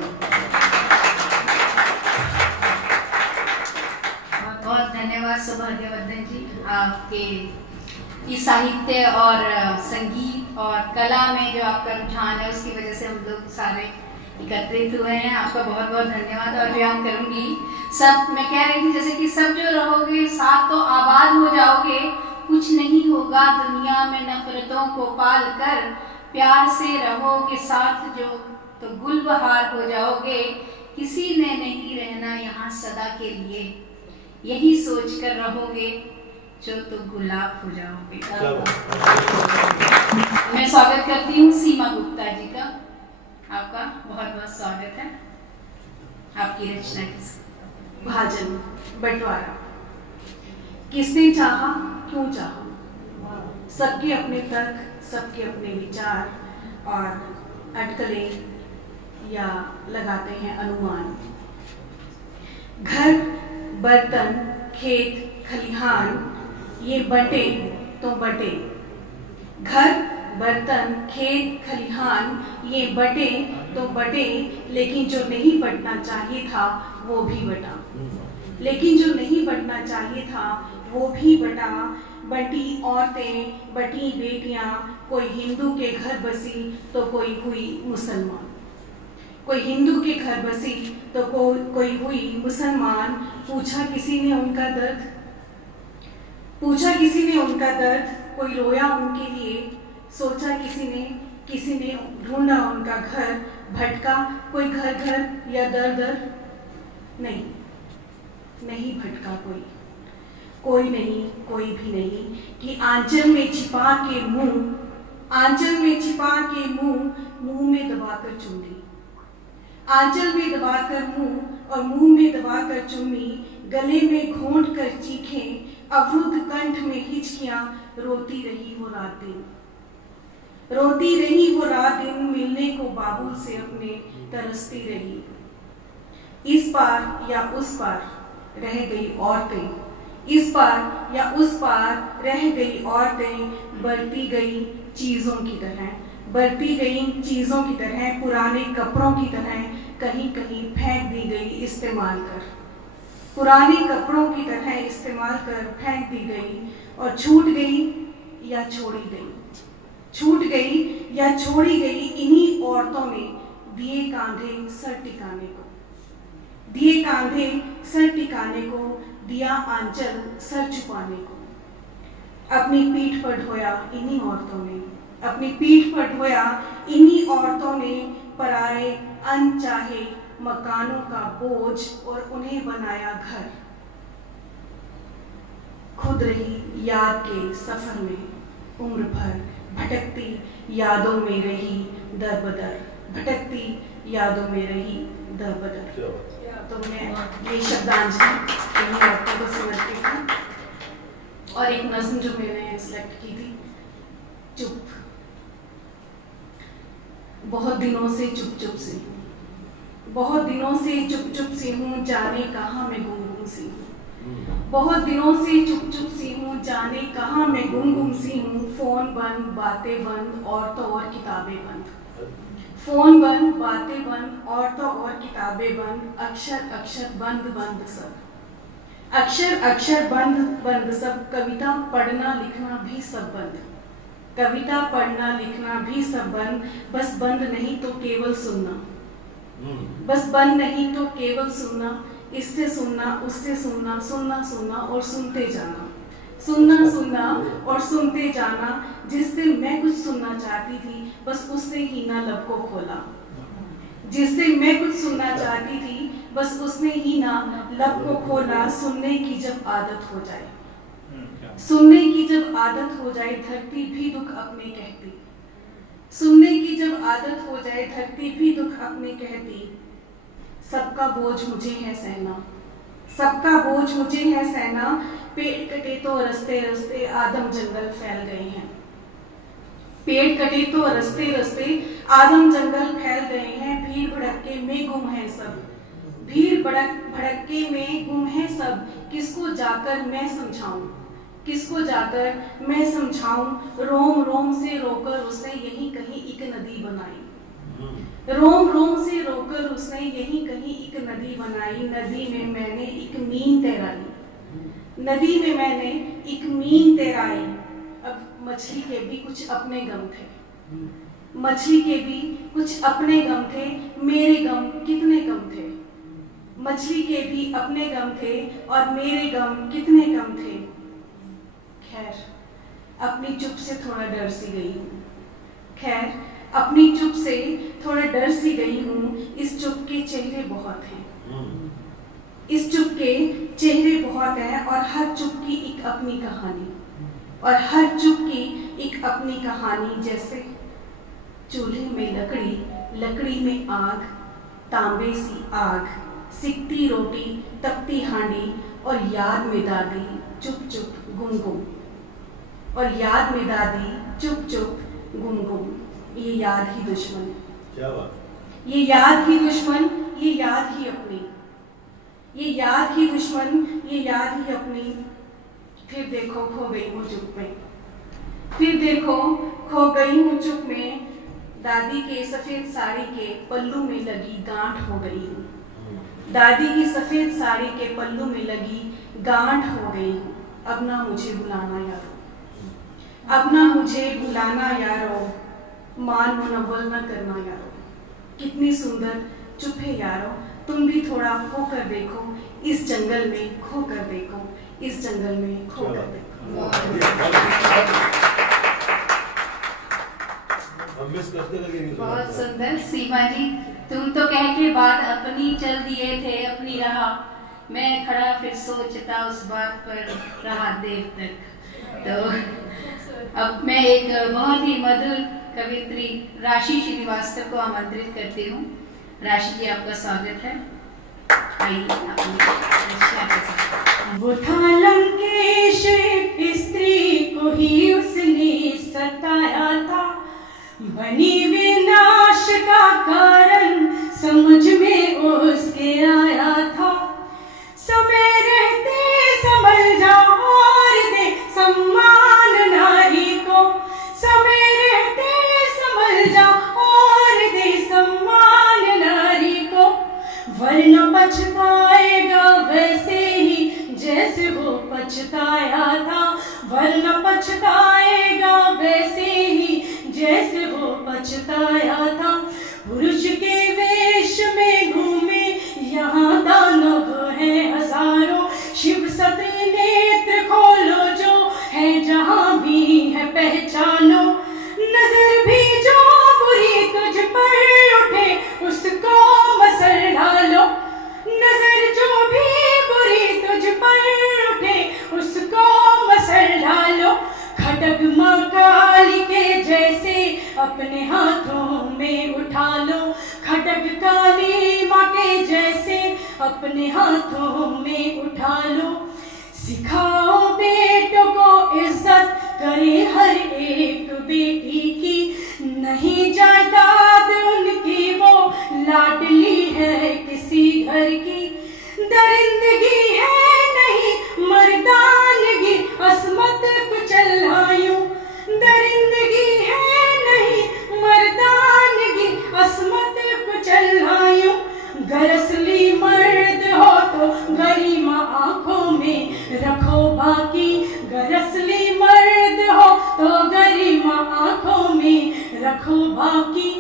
बहुत धन्यवाद सौभाग्यवर्धन जी, आपके इस साहित्य और संगीत और कला में जो आपका रुझान है उसकी वजह से हम लोग सारे एकत्रित हुए हैं। आपका बहुत बहुत धन्यवाद। और व्यायाम करूंगी सब, मैं कह रही थी जैसे कि सब जो रहोगे साथ तो आबाद हो जाओगे, कुछ नहीं होगा दुनिया में नफरतों को पाल कर, प्यार से रहोगे साथ जो तो गुलबहार हो जाओगे, किसी ने नहीं रहना यहाँ सदा के लिए, यही सोच कर रहोगे जो तो गुलाब हो जाओगे। मैं स्वागत करती हूँ सीमा गुप्ता जी का, आपका बहुत बहुत स्वागत है। आपकी रचना की भाजन बंटवारा। किसने चाहा क्यों चाहा, सबके अपने तर्क, सबके अपने विचार और अटकलें या लगाते हैं अनुमान। घर बर्तन खेत खलिहान ये बटे तो बटे, घर बर्तन खेत खलिहान ये बटे तो बटे, लेकिन जो नहीं बटना चाहिए था वो भी बटा, लेकिन जो नहीं बटना चाहिए था वो भी बटा। बटी औरतें बटी बेटियां, कोई हिंदू के घर बसी तो कोई हुई मुसलमान, कोई हिंदू के घर बसी तो कोई हुई मुसलमान। पूछा किसी ने उनका दर्द, पूछा किसी ने उनका दर्द, कोई रोया उनके लिए, सोचा किसी ने ढूंढा उनका घर, भटका कोई घर घर या दर दर, नहीं भटका कोई नहीं, कोई भी नहीं कि आंचल में छिपा के मुंह में दबाकर चुम्मी, आंचल में दबाकर मुंह और मुंह में दबाकर चुम्मी, गले में घोंट कर चीखें, अवरुद्ध कंठ में हिचकियां, रोती रही वो रात दिन मिलने को बाबुल से अपने तरसती रही। इस पार या उस पार रह गई औरतें, इस पार या उस पार रह गई औरतें, बढ़ती गई चीज़ों की तरह, पुराने कपड़ों की तरह कहीं कहीं फेंक दी गई इस्तेमाल कर, पुराने कपड़ों की तरह इस्तेमाल कर फेंक दी गई, और छूट गई या छोड़ी गई इन्हीं औरतों ने दिए कांधे सर टिकाने को, दिया आंचल सर छुपाने को। अपनी पीठ पर ढोया इन्हीं औरतों ने पराए अनचाहे मकानों का बोझ और उन्हें बनाया घर। खुद रही याद के सफर में उम्र भर, भटकती यादों में रही दरबदर, तो मैं ये शब्दांजलि इन्हीं औरतों को समर्पित हूँ। और एक नज़्म जो मैंने सिलेक्ट की थी, चुप। बहुत दिनों से चुप चुप सी हूँ, जाने कहाँ मैं गुम सी हूँ। बहुत दिनों से चुप चुप सी हूँ, जाने कहाँ मैं गुम सी हूँ। फोन बंद, बातें बंद, और तो और किताबें बंद। फोन बंद, बातें बंद, और तो और किताबें बंद। अक्षर अक्षर बंद सब, अक्षर अक्षर बंद सब। कविता पढ़ना लिखना भी सब बंद, कविता पढ़ना लिखना भी सब बंद। बस बंद नहीं तो केवल सुनना, बस बंद नहीं तो केवल सुनना। इससे सुनना, उससे सुनना, सुनना और सुनते जाना, सुनना और सुनते जाना। जिससे मैं कुछ सुनना चाहती थी, बस उसने ही ना लब को खोला। जिससे मैं कुछ सुनना चाहती थी, बस उसने ही ना लब को खोला। सुनने की जब आदत हो जाए, सुनने की जब आदत हो जाए, धरती भी दुख अपने कहती। सुनने की जब आदत हो जाए, धरती भी दुख अपने कहती। सबका बोझ मुझे है सहना, सबका बोझ मुझे है सहना। पेड़ कटे तो रस्ते रस्ते आदम जंगल फैल गए हैं। पेड़ कटे तो रस्ते रस्ते आदम जंगल फैल गए हैं। भीड़ भड़के में गुम है सब, भीड़ भड़के में गुम है सब। किसको जाकर मैं समझाऊं, किसको जाकर मैं समझाऊं। रोम रोम से रोकर उसने यहीं कहीं एक नदी बनाई, रोम रोम से रोकर उसने यहीं कहीं एक नदी बनाई। नदी में मैंने एक मीन तैराई, नदी में मैंने एक मीन तैराई। अब मछली के भी कुछ अपने गम थे, मछली के भी कुछ अपने गम थे। मेरे गम कितने कम थे, मछली के भी अपने गम थे और मेरे गम कितने कम थे। खैर अपनी चुप से थोड़ा डर सी गई हूँ, खैर अपनी चुप से थोड़ा डर सी गई हूँ। इस चुप के चेहरे बहुत हैं, इस चुप के चेहरे बहुत हैं। और हर चुप की एक अपनी कहानी, और हर चुप की एक अपनी कहानी। जैसे चूल्हे में लकड़ी, लकड़ी में आग, तांबे सी आग, सिकती रोटी, तपती हांडी। और याद में दादी चुप चुप गुम गुम, और याद में दादी चुप चुप गुम गुम। ये याद ही दुश्मन, क्या बात, ये याद ही दुश्मन, ये याद ही अपनी, ये याद ही दुश्मन, ये याद ही अपनी। फिर देखो खो गई हूँ चुप में, फिर देखो खो गई हूँ चुप में। दादी के सफेद साड़ी के पल्लू में लगी गांठ हो गई हूँ, दादी की सफेद साड़ी के पल्लू में लगी गांठ हो गई हूँ। अब ना मुझे बुलाना यारो, अब ना मुझे बुलाना यारो। मान मुनव्वल न करना यारो, कितनी सुंदर चुप है यारो। तुम भी थोड़ा होकर देखो, इस जंगल में खो कर देखो, इस जंगल में खो कर देखो। हम मिस करते लगेंगे। बहुत सुंदर। सीमा जी, तुम तो कह के बाद अपनी चल दिए थे अपनी राह, मैं खड़ा फिर सोचता उस बात पर रहा देर तक। तो अब मैं एक बहुत ही मधुर कवित्री राशि श्रीवास्तव को आमंत्रित करती हूँ। राशि जी, आपका स्वागत है। आइए अपनी रचना के साथ। वो था लंकेश, स्त्री को ही उसने सताया था, बनी विनाश का कारण समझ में उसके आया था। समय रहते संभल जा और दे सम्मान नारी को, समय रहते संभल जा और दे सम्मान नारी को, वरना पछताएगा वैसे ही जैसे वो पछताया था, वरना पछताएगा वैसे ही जैसे वो पछताया था। पुरुष के वेश में घूमे यहाँ दानव है हजारों, शिव सती नेत्र खोलो जो है जहाँ भी है पहचानो। नजर भी जो बुरी तुझ पर उठे उसको मसल डालो, नजर जो भी बुरी तुझ पर उठे उसको मसल डालो। खटक माँ काली के जैसे अपने हाथों में उठा लो, खटक काली माँ के जैसे अपने हाथों में उठा लो। सिखाओ बेटों को इज्जत करे हर एक बेटी की, नहीं जायदाद उनकी वो लाडली है किसी घर की। दरिंदगी है नहीं मर्दानगी अस्मत कुचलायूं, दरिंदगी है नहीं मर्दानगी अस्मत कुचलायूं। गर असली मर्द हो तो गरिमा आंखों में रखो बाकी, गर असली मर्द हो तो गरिमा आंखों में रखो बाकी।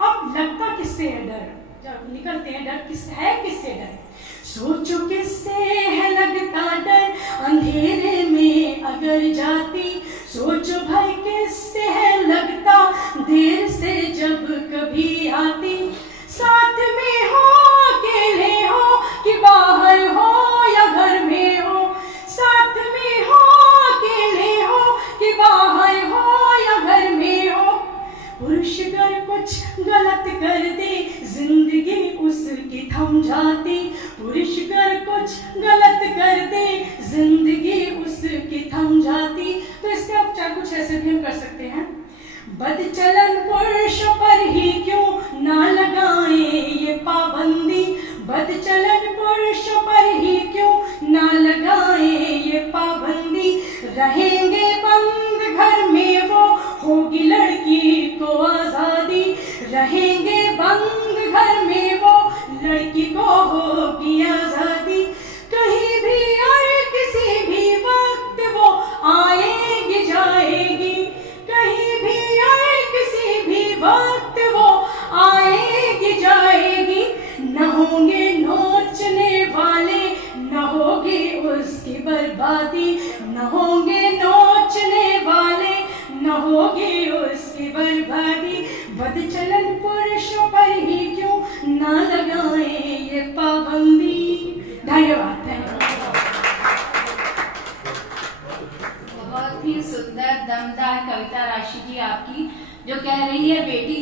अब लगता किससे है डर, जब निकलते हैं डर किससे डर, सोचो किससे है लगता डर अंधेरे में अगर जाती, सोचो भाई किससे है लगता देर से जब कभी आती। साथ में हो अकेले हो कि बाहर हो या घर में हो, साथ में हो अकेले हो कि बाहर हो या घर में हो। पुरुष अगर कुछ गलत कर दे जिंदगी उसकी थम जाती, पुरुष अगर कुछ गलत कर दे जिंदगी उसकी थम जाती। तो इसके आप चार कुछ ऐसे भी हम कर सकते हैं। बदचलन पुरुषों पर ही क्यों ना लगाएं ये पाबंदी, बदचलन पुरुषों पर ही क्यों ना लगाएं ये पाबंदी। रहेंगे बंद घर में वो होगी लड़की को आजादी, रहेंगे बंद घर में वो लड़की को होगी आजादी। कहीं भी और किसी भी वक्त वो आएगी जाएगी, कहीं भी और किसी भी वक्त वो आएगी जाएगी। न होंगे नोचने वाले न होगी उसकी बर्बादी, न होंगे नोचने वाले न होगी उसकी बर्बादी। बदचलन पुरुषों पर ही क्यों ना लगाएं ये पाबंदी। धन्यवाद। बहुत ही सुंदर दमदार कविता राशि जी आपकी, जो कह रही है बेटी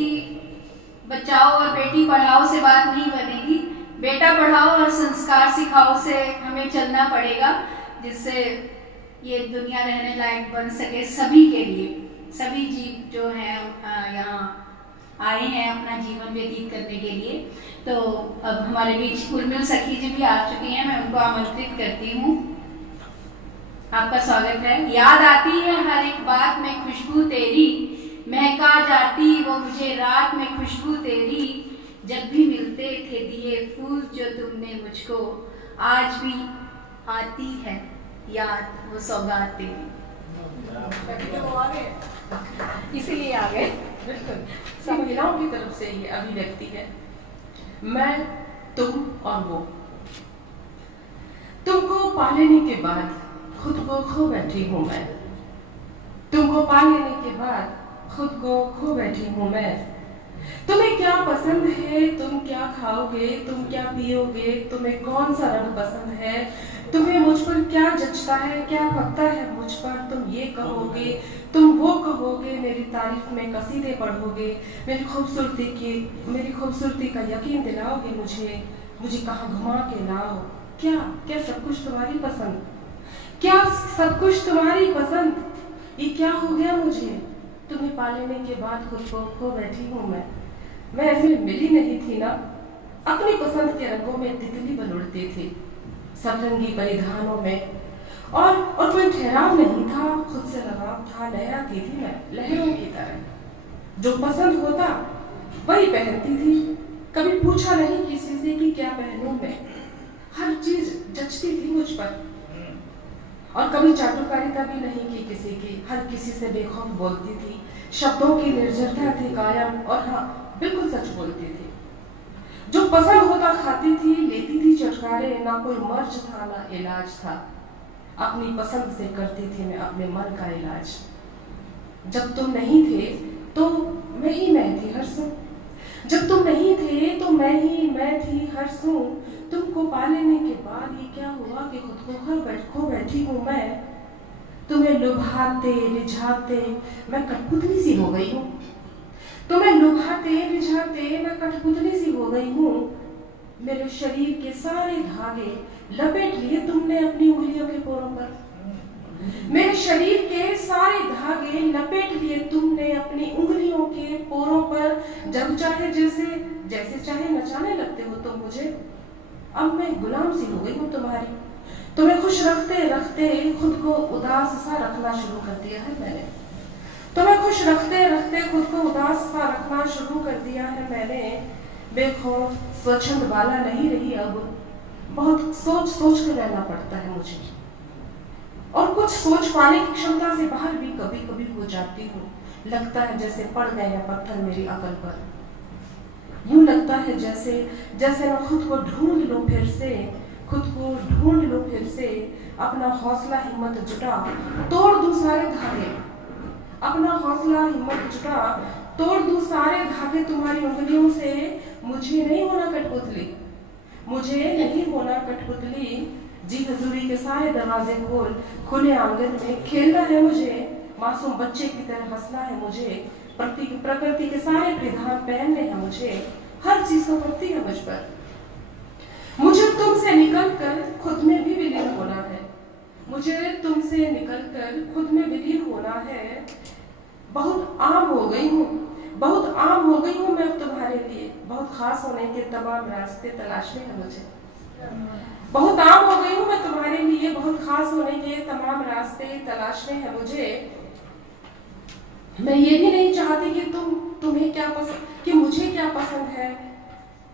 बचाओ और बेटी पढ़ाओ से बात नहीं बनेगी, बेटा पढ़ाओ और संस्कार सिखाओ से हमें चलना पड़ेगा, जिससे ये दुनिया रहने लायक बन सके सभी के लिए। सभी जीव जो हैं यहाँ आए हैं अपना जीवन व्यतीत करने के लिए। तो अब हमारे बीच उर्मिल सखी जी भी आ चुकी हैं, मैं उनको आमंत्रित करती हूँ। आपका स्वागत है। याद आती है हर एक बात में खुशबू तेरी, महका जाती वो मुझे रात में खुशबू तेरी। जब भी मिलते थे दिए फूल जो तुमने मुझको, आज भी आती है याद वो सौगात तेरी। इसीलिए आ गए। बिल्कुल सब महिलाओं की तरफ से ये अभिव्यक्ति है। मैं, तुम और वो। तुमको पा लेने के बाद खुद को खो बैठी हूँ मैं। तुमको पा लेने के बाद खुद को खो बैठी हूँ मैं। तुम्हें क्या पसंद है, तुम क्या खाओगे, तुम क्या पियोगे, तुम्हें कौन सा रंग पसंद है, तुम्हें मुझ पर क्या जचता है, क्या पकता है मुझ पर, तुम ये कहोगे, तुम वो कहोगे, मेरी तारीफ में कसीदे पढ़ोगे, मेरी खूबसूरती का यकीन दिलाओगे मुझे कहाँ घुमा के लाओ। क्या सब कुछ तुम्हारी पसंद, क्या सब कुछ तुम्हारी पसंद, ये क्या हो गया मुझे, तुम्हें पा लेने के बाद खुद को खो बैठी हूँ मैं ऐसे मिली नहीं थी ना, अपनी पसंद के रंगों में तितली बन उड़ती थी, सतरंगी परिधानों में, और कोई ठहराव नहीं था, खुद से लगाव था, लहराती थी मैं लहरों की तरह, जो पसंद होता वही पहनती थी, कभी पूछा नहीं किसी से कि क्या पहनूं मैं, हर चीज जचती थी मुझ पर, और कभी चाटुकारिता भी नहीं की किसी की, हर किसी से बेखौफ बोलती थी, शब्दों की निर्जरता थी कायम, और हाँ बिल्कुल सच बोलती थी, जो पसंद होता खाती थी, लेती थी चटकारे, ना कोई मर्ज था ना इलाज था, अपनी पसंद से करती थी मैं अपने मन का इलाज। जब तुम नहीं थे तो मैं ही मैं थी हर सू, जब तुम नहीं थे तो मैं ही मैं थी हर सू, तुमको पा लेने के बाद ये क्या हुआ कि खुद को खो बैठी हूँ मैं, तुम्हें लुभाते रिझाते मैं कठपुतली सी हो गई हूँ, तुम्हें लुभाते रिझाते मैं कठपुतली सी हो गई हूँ, मेरे शरीर के सारे धागे लपेट लिए तुमने अपनी उंगलियों के पोरों पर, मेरे शरीर के सारे धागे लपेट लिए तुमने अपनी उंगलियों के पोरों पर, जब चाहे जैसे चाहे नचाने लगते हो तुम मुझे, अब मैं गुलाम सी हो गई हूँ तुम्हारी, तुम्हें खुश रखते रखते खुद को उदास सा रखना शुरू कर दिया है मैंने, तुम्हें खुश रखते रखते खुद को उदास सा रखना शुरू कर दिया है मैंने, बेखौफ स्वच्छंद वाला नहीं रही अब, बहुत सोच सोच कर रहना पड़ता है मुझे, और कुछ सोच पाने की क्षमता से बाहर भी कभी कभी हो जाती हूँ, लगता है जैसे पड़ गए हैं पत्थर मेरी अकल पर, यूं लगता है जैसे मैं खुद को ढूंढ लूं फिर से, अपना हौसला हिम्मत जुटा तोड़ दूं सारे धागे, अपना हौसला हिम्मत जुटा तोड़ दूं सारे धागे तुम्हारी उंगलियों से, मुझे नहीं होना कठपुतली, जी हजूरी के सारे दरवाजे खोल, खुले आंगन में खेलना है मुझे, मासूम बच्चे की तरह हंसना है मुझे, प्रकृति के सारे परिधान पहनने हैं मुझे, हर चीज तो पड़ती है मुझ पर, मुझे तुमसे निकलकर खुद में भी विलीन होना है, मुझे तुमसे निकलकर खुद में विलीन होना है, बहुत आम हो गई हूँ मैं तुम्हारे लिए, बहुत खास होने के तमाम रास्ते तलाशने हैं मुझे, बहुत आम हो गई हूँ मैं तुम्हारे लिए, बहुत खास होने के तमाम रास्ते तलाशने हैं मुझे, मैं ये भी नहीं चाहती कि तुम्हें क्या पसंद, कि मुझे क्या पसंद है,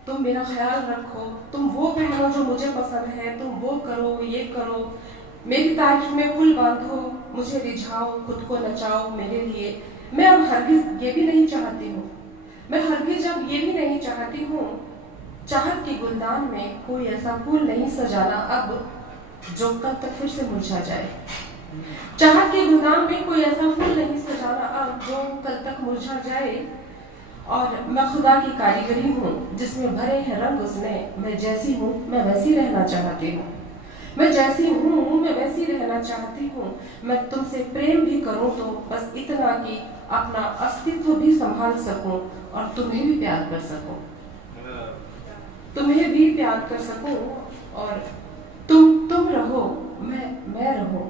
तुम मेरा ख्याल रखो, तुम वो पहनो जो मुझे पसंद है, तुम वो करो ये करो, मेरी तारीफ में पुल बांधो, मुझे रिझाओ, खुद को नचाओ मेरे लिए, मैं अब हरगिज ये भी नहीं चाहती हूँ, चाहत के गुलदान में कोई ऐसा फूल नहीं सजाना अब जो कल तक फिर से मुरझा जाए, चाहत के गुलदान में कोई ऐसा फूल नहीं सजाना अब जो कल तक मुरझा जाए, और मैं खुदा की कारीगरी हूँ जिसमें भरे हैं रंग उसने, मैं जैसी हूँ मैं वैसी रहना चाहती हूँ, मैं जैसी हूँ मैं वैसी रहना चाहती हूँ, मैं तुमसे प्रेम भी करूँ तो बस इतना कि अपना अस्तित्व भी संभाल सकूं और तुम्हें भी प्यार कर सकूं, और तुम रहो मैं रहूं,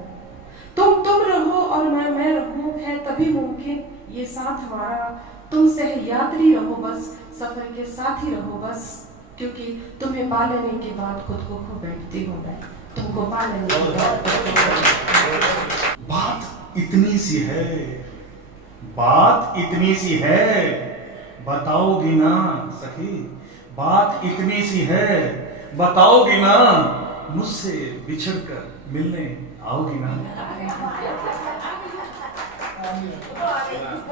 तुम रहो और मैं रहूं, है तभी मुमकिन ये साथ हमारा, तुम सह यात्री रहो बस, सफर के साथ ही रहो बस, क्योंकि तुम्हें पा लेने के बाद खुद को खो बैठती हूँ मैं, तुमको पा लेने के बाद। बात इतनी सी है, बताओगी ना सखी, बात इतनी सी है, बताओगी ना, मुझसे बिछड़कर मिलने आओगी ना।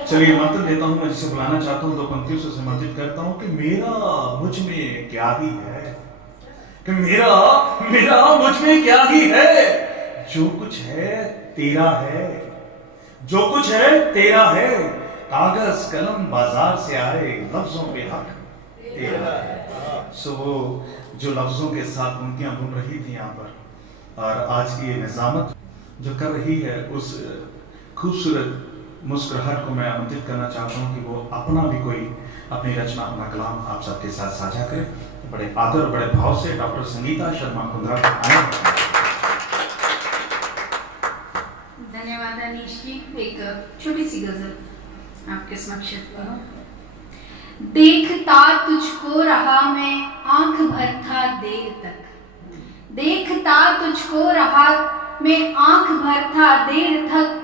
चलिए मंत्र देता हूँ, मैं जिसे बुलाना चाहता हूँ, दो पंक्तियों से समर्पित करता हूँ कि मेरा मुझ में क्या ही है, कि मेरा मुझ में क्या ही है, जो कुछ है तेरा है, जो कुछ है तेरा है, कागज कलम बाजार से आए, लफ्जों पे हक तेरा है। सो वो जो लफ्जों के साथ पंक्तियां बुन रही थी यहाँ पर, और आज की ये निजामत जो कर रही है, उस खूबसूरत मुस्कुराहट को मैं आमंत्रित करना चाहता हूँ कि वो अपना भी कोई अपनी रचना, अपना कलाम आप सबके साथ साझा करें। बड़े आदर, बड़े भाव से डॉक्टर संगीता शर्मा कुंद्रा आए। धन्यवाद अनीश जी। एक छोटी सी गजल आपके समक्ष करूं। देखता तुझको रहा मैं आंख भर था देर तक, देखता तुझको रहा मैं आंख भर था देर तक,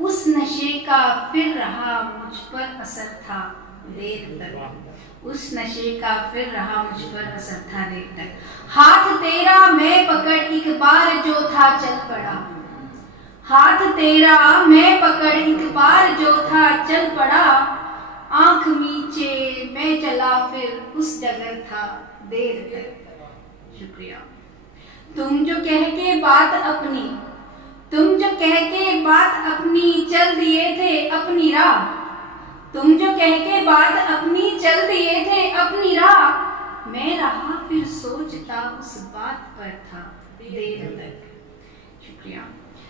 उस नशे का फिर रहा मुझ पर असर था देर तक, उस नशे का फिर रहा मुझ पर असर था देर तक। हाथ तेरा मैं पकड़ एक बार जो था चल पड़ा, हाथ तेरा मैं पकड़ एक बार जो था चल पड़ा, आंख नीचे मैं चला फिर उस डगर था देर तक। शुक्रिया। तुम जो कह के बात अपनी, तुम जो कह के बात अपनी चल दिए थे अपनी राह, तुम जो कह के बात अपनी चल दिए थे अपनी राह, मैं रहा फिर सोचता उस बात पर था देर तक। शुक्रिया।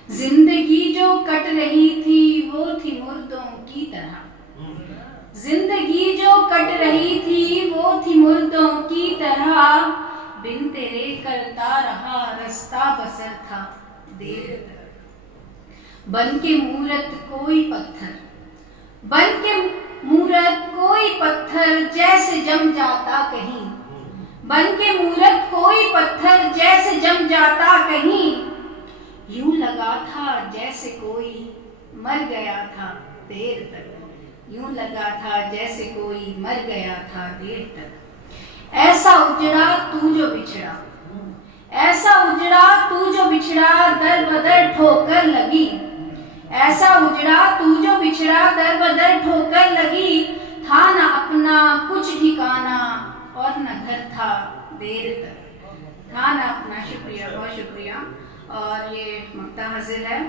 जिंदगी जो कट रही थी वो थी मुर्दों की तरह, जिंदगी जो कट रही थी वो थी मुर्दों की तरह, बिन तेरे करता रहा रास्ता बसर था देर तक। बन के मूरत कोई पत्थर, बन के मूरत कोई पत्थर जैसे जम जाता कहीं, बन के मूरत कोई पत्थर जैसे जम जाता कहीं, यूं लगा था जैसे कोई मर गया था देर तक, यूं लगा था जैसे कोई मर गया था देर तक। ऐसा उजड़ा तू जो बिछड़ा, ऐसा उजड़ा तू जो बिछड़ा, दर बदर ठोकर लगी, ऐसा उजड़ा तू जो बिछड़ा दर बदर ठोकर लगी, था न अपना कुछ ठिकाना और न घर था देर तक, था न अपना। शुक्रिया, बहुत शुक्रिया। और ये मक्ता हाजिर है।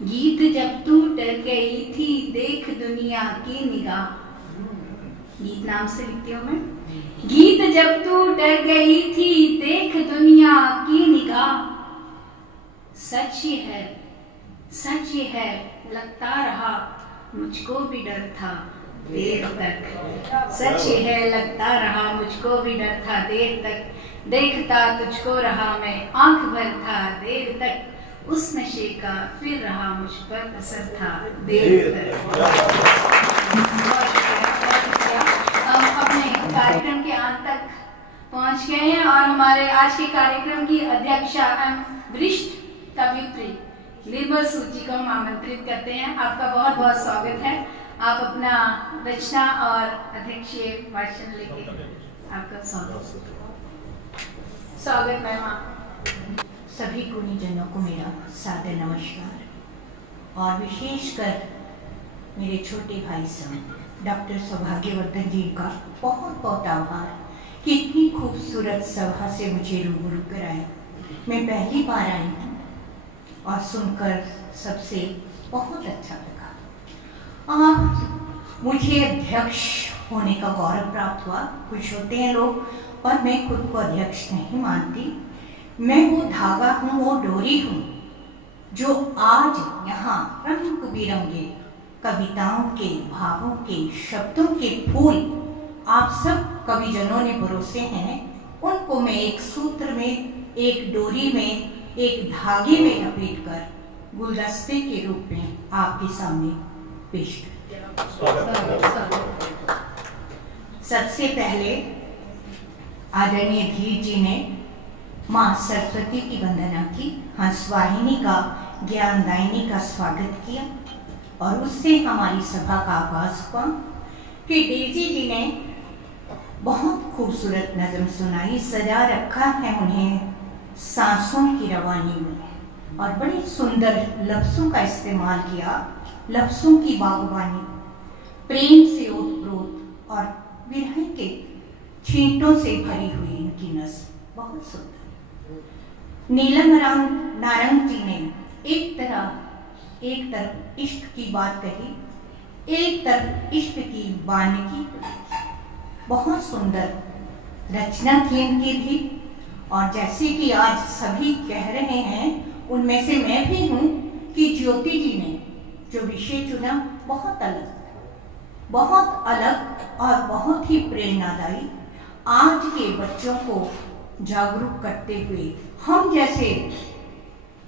गीत जब तू डर गई थी देख दुनिया की निगाह, गीत नाम से लिखती हूँ मैं। गीत जब तू डर गई थी देख दुनिया की निगाह, सच ही है, सच ही है लगता रहा मुझको भी डर था देर तक, सच ही है लगता रहा मुझको भी डर था देर तक, देखता तुझको रहा मैं आंख भर था देर तक, उस नशे का फिर रहा मुझ पर असर था देर तक। हम अपने कार्यक्रम के अंत तक पहुंच गए हैं और हमारे आज के कार्यक्रम की अध्यक्षा एवं वरिष्ठ कवियत्री निर्मल सूद जी को हम आमंत्रित करते हैं। आपका बहुत बहुत स्वागत है। आप अपना रचना और अध्यक्षीय भाषण लेके आपका स्वागत मैम। सभी गुणीजनों को मेरा सादर नमस्कार और विशेषकर मेरे छोटे भाई साहब डॉक्टर सौभाग्यवर्धन जी का बहुत बहुत आभार कि इतनी खूबसूरत सभा से मुझे रूबरू कराया। मैं पहली बार आई हूँ और सुनकर सबसे बहुत अच्छा लगा। मुझे अध्यक्ष होने का गौरव प्राप्त हुआ। कुछ होते हैं लोग पर मैं खुद को अध्यक्ष नहीं मानती। मैं वो धागा हूँ, वो डोरी हूँ जो आज यहाँ रंग बिरंगे कविताओं के, भावों के, शब्दों के फूल आप सब कविजनों ने परोसे हैं, उनको मैं एक सूत्र में, एक डोरी में, एक धागे में लपेट कर गुलदस्ते के रूप में आपके सामने पेश कर। सबसे पहले आदरणीय धीर जी ने माँ सरस्वती की वंदना की, हंसवाहिनी का, ज्ञानदायिनी का स्वागत किया और उससे हमारी सभा का आगाज हुआ कि डेजी जी ने बहुत खूबसूरत नज़म सुनाई। सजा रखा है उन्हें सांसों की रवानी में और बड़े सुंदर लफ्ज़ों का इस्तेमाल किया। लफ्ज़ों की बागवानी, प्रेम से ओतप्रोत और विरह के छींटों से भरी हुई इनकी नज़्म बहुत सुंदर। नीलम नारंग जी ने एक तरफ इश्क की बात कही, एक तरफ इश्क की वानिकी। बहुत सुंदर रचना थी इनकी भी। और जैसे कि आज सभी कह रहे हैं, उनमें से मैं भी हूँ कि ज्योति जी ने जो विषय चुना बहुत अलग और बहुत ही प्रेरणादायी, आज के बच्चों को जागरूक करते हुए हम जैसे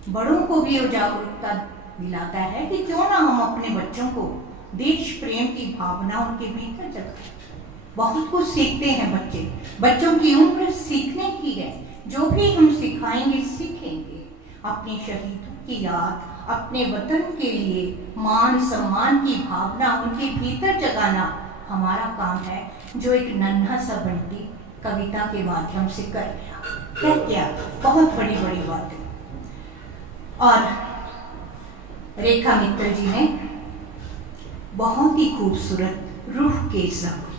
बड़ों को भी वो जागरूकता दिलाता है कि क्यों ना हम अपने बच्चों को देश प्रेम की भावना उनके भीतर जगाएं। बहुत कुछ सीखते हैं बच्चों की उम्र सीखने की है। जो भी हम सिखाएंगे सीखेंगे। अपने शहीदों की याद, अपने वतन के लिए मान सम्मान की भावना उनके भीतर जगाना हमारा काम है, जो एक नन्हा सा बंटी कविता के माध्यम से कर गया। क्या बहुत बड़ी बात है। और रेखा मित्तल जी ने बहुत ही खूबसूरत रूह के जख्म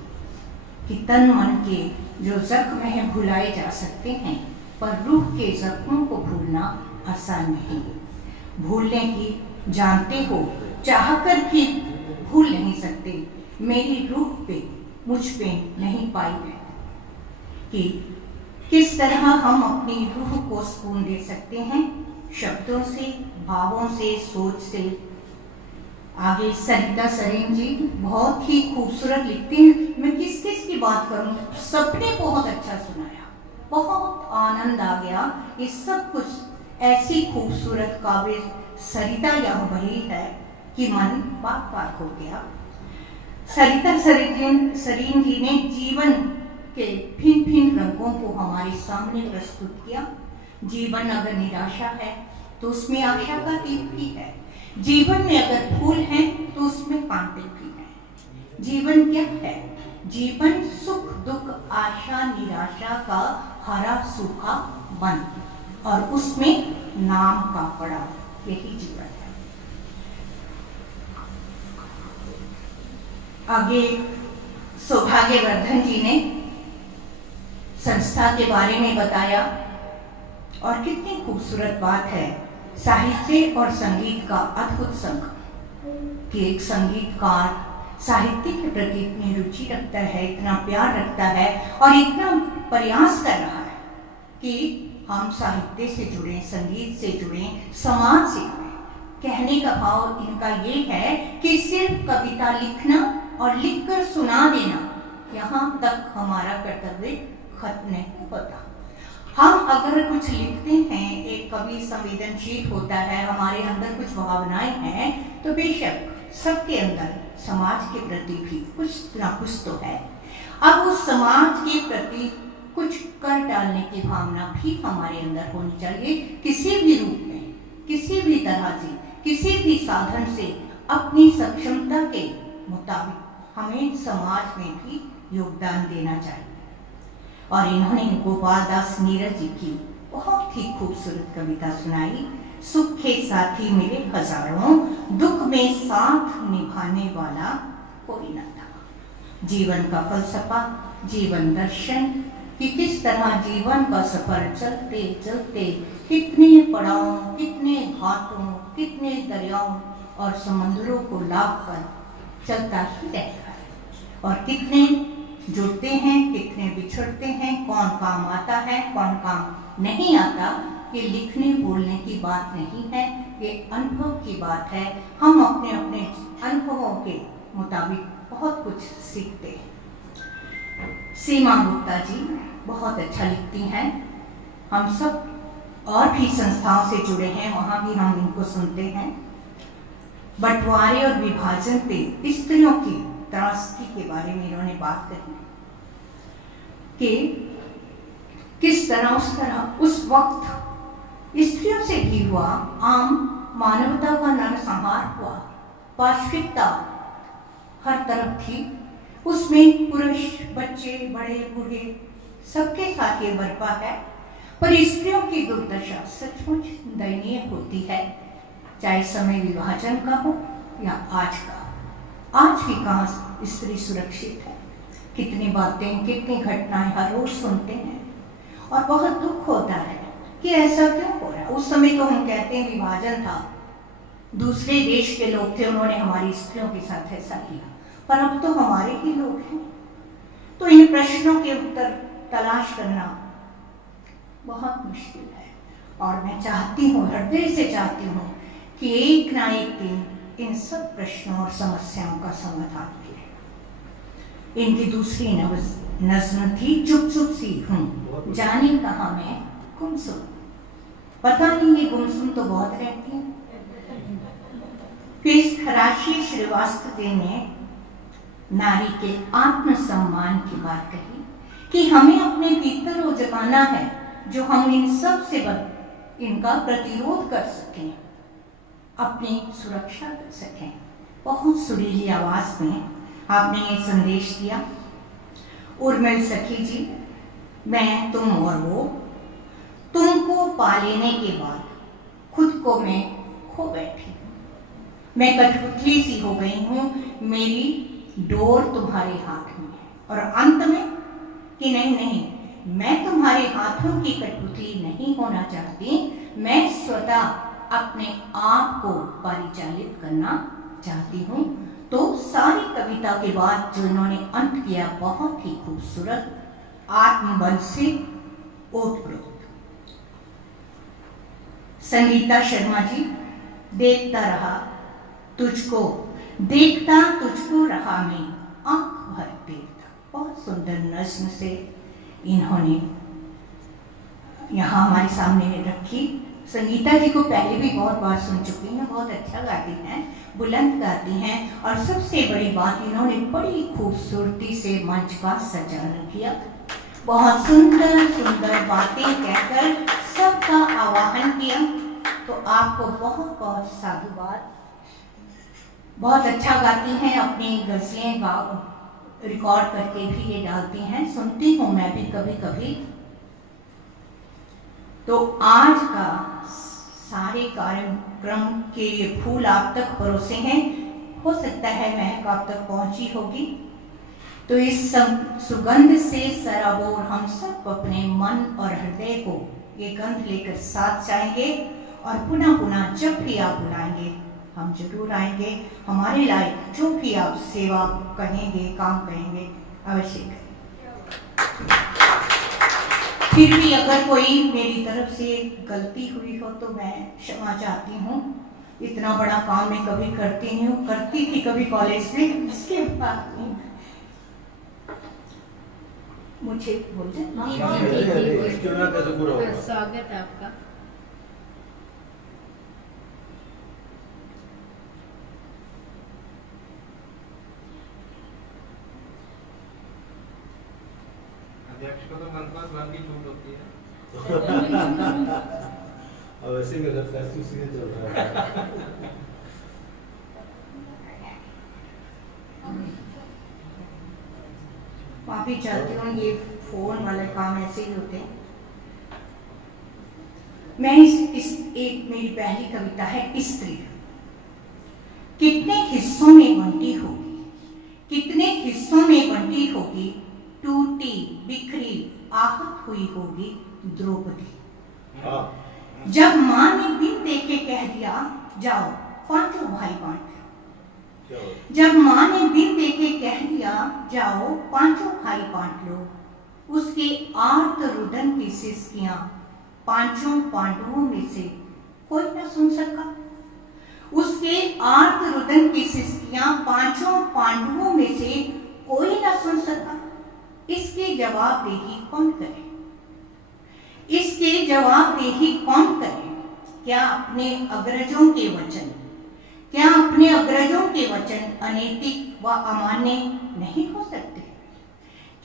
कि तन मन के जो जख्म हैं भुलाए जा सकते हैं, पर रूह के जख्मों को भूलना आसान नहीं है। भूलने की जानते हो, चाहकर भी भूल नहीं सकते। मेरी रूह पे, मुझ पे नहीं पाई है कि किस तरह हम अपनी रूह को सुकून दे सकते हैं, शब्दों से, भावों से, सोच से। आगे सरिता सरीन जी बहुत ही खूबसूरत लिखती हैं। मैं किस किस की बात करूं, सबने बहुत अच्छा सुनाया, बहुत आनंद आ गया। ये सब कुछ ऐसी खूबसूरत काव्य सरिता यहाँ बही है कि मन बाग हो गया। सरिता सरीन जी ने जीवन के भिन्न भिन्न रंगों को हमारे सामने प्रस्तुत किया। जीवन अगर निराशा है तो उसमें आशा का दीप भी है। जीवन में अगर फूल हैं तो उसमें कांटे भी हैं। जीवन क्या है? जीवन सुख दुख आशा निराशा का हरा सूखा वन, और उसमें नाम का पड़ाव, यही जीवन है। आगे सौभाग्यवर्धन जी ने संस्था के बारे में बताया, और कितनी खूबसूरत बात है। साहित्य और संगीत का अद्भुत संगम कि एक संगीतकार साहित्य के प्रति इतनी रुचि रखता है, इतना प्यार रखता है और इतना प्रयास कर रहा है कि हम साहित्य से जुड़े, संगीत से जुड़े, समाज से जुड़े। कहने का भाव इनका ये है कि सिर्फ कविता लिखना और लिखकर सुना देना, यहाँ तक हमारा कर्तव्य खत्म नहीं होता। हम अगर कुछ लिखते हैं, एक कवि संवेदनशील होता है, हमारे अंदर कुछ भावनाएं हैं, तो बेशक सबके अंदर समाज के प्रति भी कुछ ना कुछ तो है। अब उस समाज के प्रति कुछ कर डालने की भावना भी हमारे अंदर होनी चाहिए। किसी भी रूप में, किसी भी तरह से, किसी भी साधन से अपनी सक्षमता के मुताबिक हमें समाज में भी योगदान देना चाहिए। और इन्होंने गोपाल दास नीरज जी की बहुत ही खूबसूरत कविता सुनाई। सुख के साथी मिले हजारों, दुख में साथ निभाने वाला कोई न था। जीवन का फलसफा, जीवन दर्शन कि किस तरह जीवन का सफर चलते चलते कितने पड़ावों, कितने घाटों, कितने दरियाओं और समुद्रों को लाभ कर चलता ही रहता है, और कितने जुड़ते हैं, कितने बिछड़ते हैं, कौन काम आता है, कौन काम नहीं आता। ये लिखने बोलने की बात नहीं है, ये अनुभव की बात है। हम अपने अपने अनुभवों के मुताबिक बहुत कुछ सीखते हैं। सीमा गुप्ता जी बहुत अच्छा लिखती हैं। हम सब और भी संस्थाओं से जुड़े हैं, वहाँ भी हम इनको सुनते हैं। बंटवारे और विभाजन पे स्त्रियों की त्रासदी के बारे में इन्होंने बात करी कि किस तरह उस वक्त स्त्रियों से भी हुआ, आम मानवता का नरसंहार हुआ, पाशविकता हर तरफ थी, उसमें पुरुष, बच्चे, बड़े, बूढ़े सबके साथ ये बर्पा है। पर स्त्रियों की दुर्दशा सचमुच दयनीय होती है, चाहे समय विभाजन का हो या आज का। आज भी कहाँ स्त्री सुरक्षित है? कितनी बातें, कितनी घटनाएं हर रोज सुनते हैं और बहुत दुख होता है कि ऐसा क्यों हो रहा है। उस समय तो हम कहते हैं विभाजन था, दूसरे देश के लोग थे, उन्होंने हमारी स्त्रियों के साथ ऐसा किया, पर अब तो हमारे ही लोग हैं। तो इन प्रश्नों के उत्तर तलाश करना बहुत मुश्किल है, और मैं चाहती हूँ, हृदय से चाहती हूँ कि एक ना एक दिन इन सब प्रश्नों और समस्याओं का समाधान किया। इनकी दूसरी नज्म थी चुप चुप सी हूँ, जाने कहाँ मैं गुमसुम। पता नहीं ये गुमसुम तो बहुत रहती है। फिर राशि श्रीवास्तव जी ने नारी के आत्मसम्मान की बात कही कि हमें अपने भीतर वो जगाना है जो हम इन सब से इनका प्रतिरोध कर सकें, अपनी सुरक्षा कर सकें। बहुत सुरीली आवाज में आपने ये संदेश दिया। उर्मिल सखी जी, मैं, तुम और वो, तुमको पा लेने के बाद खुद को मैं खो बैठी, मैं कठपुतली सी हो गई हूँ, मेरी डोर तुम्हारे हाथ में है। और अंत में कि नहीं, मैं तुम्हारे हाथों की कठपुतली नहीं होना चाहती, मैं स्वतः अपने आप को परिचालित करना चाहती हूँ। तो सारी कविता के बाद जो इन्होंने अंत किया बहुत ही खूबसूरत, आत्मबल से ओतप्रोत। संगीता शर्मा जी, देखता रहा तुझको, देखता तुझको रहा मैं आंख भर देखता। बहुत सुंदर नज्म से इन्होंने यहाँ हमारे सामने रखी। संगीता जी को पहले भी बहुत बार सुन चुकी हैं, बहुत अच्छा गाती हैं, बुलंद गाती हैं, और सबसे बड़ी बात इन्होंने बड़ी खूबसूरती से मंच का सजाना किया। बहुत सुंदर सुंदर बातें कहकर सबका आवाहन किया। तो आपको बहुत बहुत साधुवाद। बहुत अच्छा गाती हैं, अपनी गज़लें रिकॉर्ड करके भी ये डालती हैं, सुनती हूँ मैं भी कभी कभी। तो आज का सारे कार्यक्रम के ये फूल आप तक परोसे हैं, हो सकता है महक आप तक पहुंची होगी। तो इस सुगंध से सराबोर हम सब अपने मन और हृदय को ये गंध लेकर साथ जाएंगे, और पुनः पुनः जब भी आप बुलाएंगे हम जरूर आएंगे। हमारे लायक जो भी आप सेवा कहेंगे, काम कहेंगे, अवश्य करें। फिर भी अगर कोई मेरी तरफ से गलती हुई हो तो मैं क्षमा चाहती हूँ। इतना बड़ा काम मैं कभी करती नहीं हूँ, करती थी कभी कॉलेज में, इसके बाद नहीं। मुझे बोलते स्वागत है आपका। अध्यक्ष को तो मन की छूट होती है। अब ऐसे में अगर फैसले चल रहा है। माफी चाहती हूँ, ये फोन वाले काम ऐसे ही होते हैं। मैं इस एक मेरी पहली कविता है स्त्री। कितने हिस्सों में बंटी होगी, कितने हिस्सों में बंटी होगी, टूटी बिखरी आहत हुई होगी द्रौपदी। जब माँ ने बिन देके कह दिया जाओ पांचों भाई बांट, जब माँ ने बिन देके कह दिया जाओ पांचों भाई बांट लो, उसके आर्त रुदन की सिसकियां पांचों पांडवों में से कोई न सुन सका। उसके आर्त रुदन की सिसकियां पांचों पांडवों में से कोई न सुन सका। इसकी जवाबदेही कौन करे, इसकी जवाबदेही कौन करे? क्या अपने अग्रजों के वचन, क्या अपने अग्रजों के वचन अनैतिक व अमान्य नहीं हो सकते?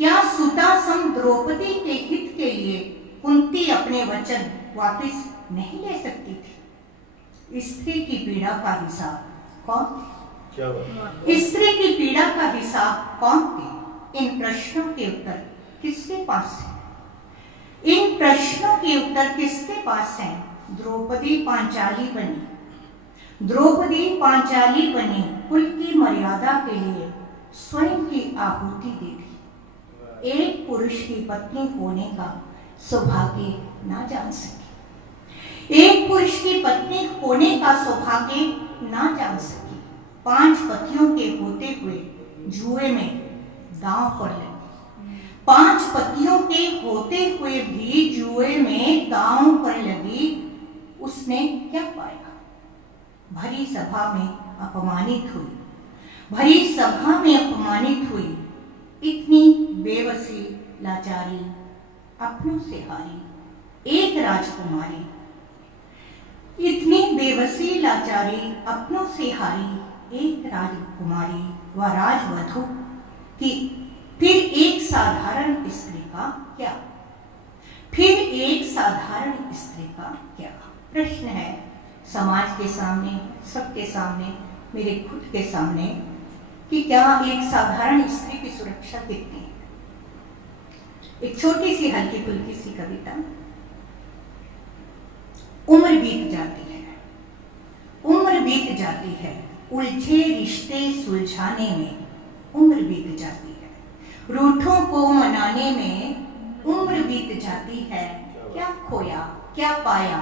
क्या सुता सम द्रौपदी के हित के लिए कुंती अपने वचन वापस नहीं ले सकती थी? स्त्री की पीड़ा का हिसाब कौन दे? क्या बात? स्त्री की पीड़ा का हिसाब कौन दे? इन प्रश्नों के उत्तर किसके पास है? इन प्रश्नों के उत्तर किसके पास है? द्रौपदी पांचाली बनी, द्रौपदी पांचाली बनी, कुल की मर्यादा के लिए स्वयं की आहुति दे दी। एक पुरुष की पत्नी होने का सौभाग्य ना जान सके। एक पुरुष की पत्नी होने का सौभाग्य ना जान सकी, 5 पतियों के होते हुए जुए में दांव पर लगी। 5 पतियों के होते हुए भी जुए में दांव पर लगी। उसने क्या पाया? भरी सभा में अपमानित हुई, भरी सभा में अपमानित हुई। इतनी बेबसी लाचारी, अपनों से हारी एक राजकुमारी। इतनी बेबसी लाचारी, अपनों से हारी एक राजकुमारी व राजवधू की फिर एक साधारण स्त्री का क्या? फिर एक साधारण स्त्री का क्या? प्रश्न है समाज के सामने, सबके सामने, मेरे खुद के सामने कि क्या एक साधारण स्त्री की सुरक्षा कितनी है? एक छोटी सी हल्की फुल्की सी कविता। उम्र बीत जाती है, उम्र बीत जाती है, उलझे रिश्ते सुलझाने में उम्र बीत जाती है, रूठों को मनाने में उम्र बीत जाती है। क्या खोया क्या पाया,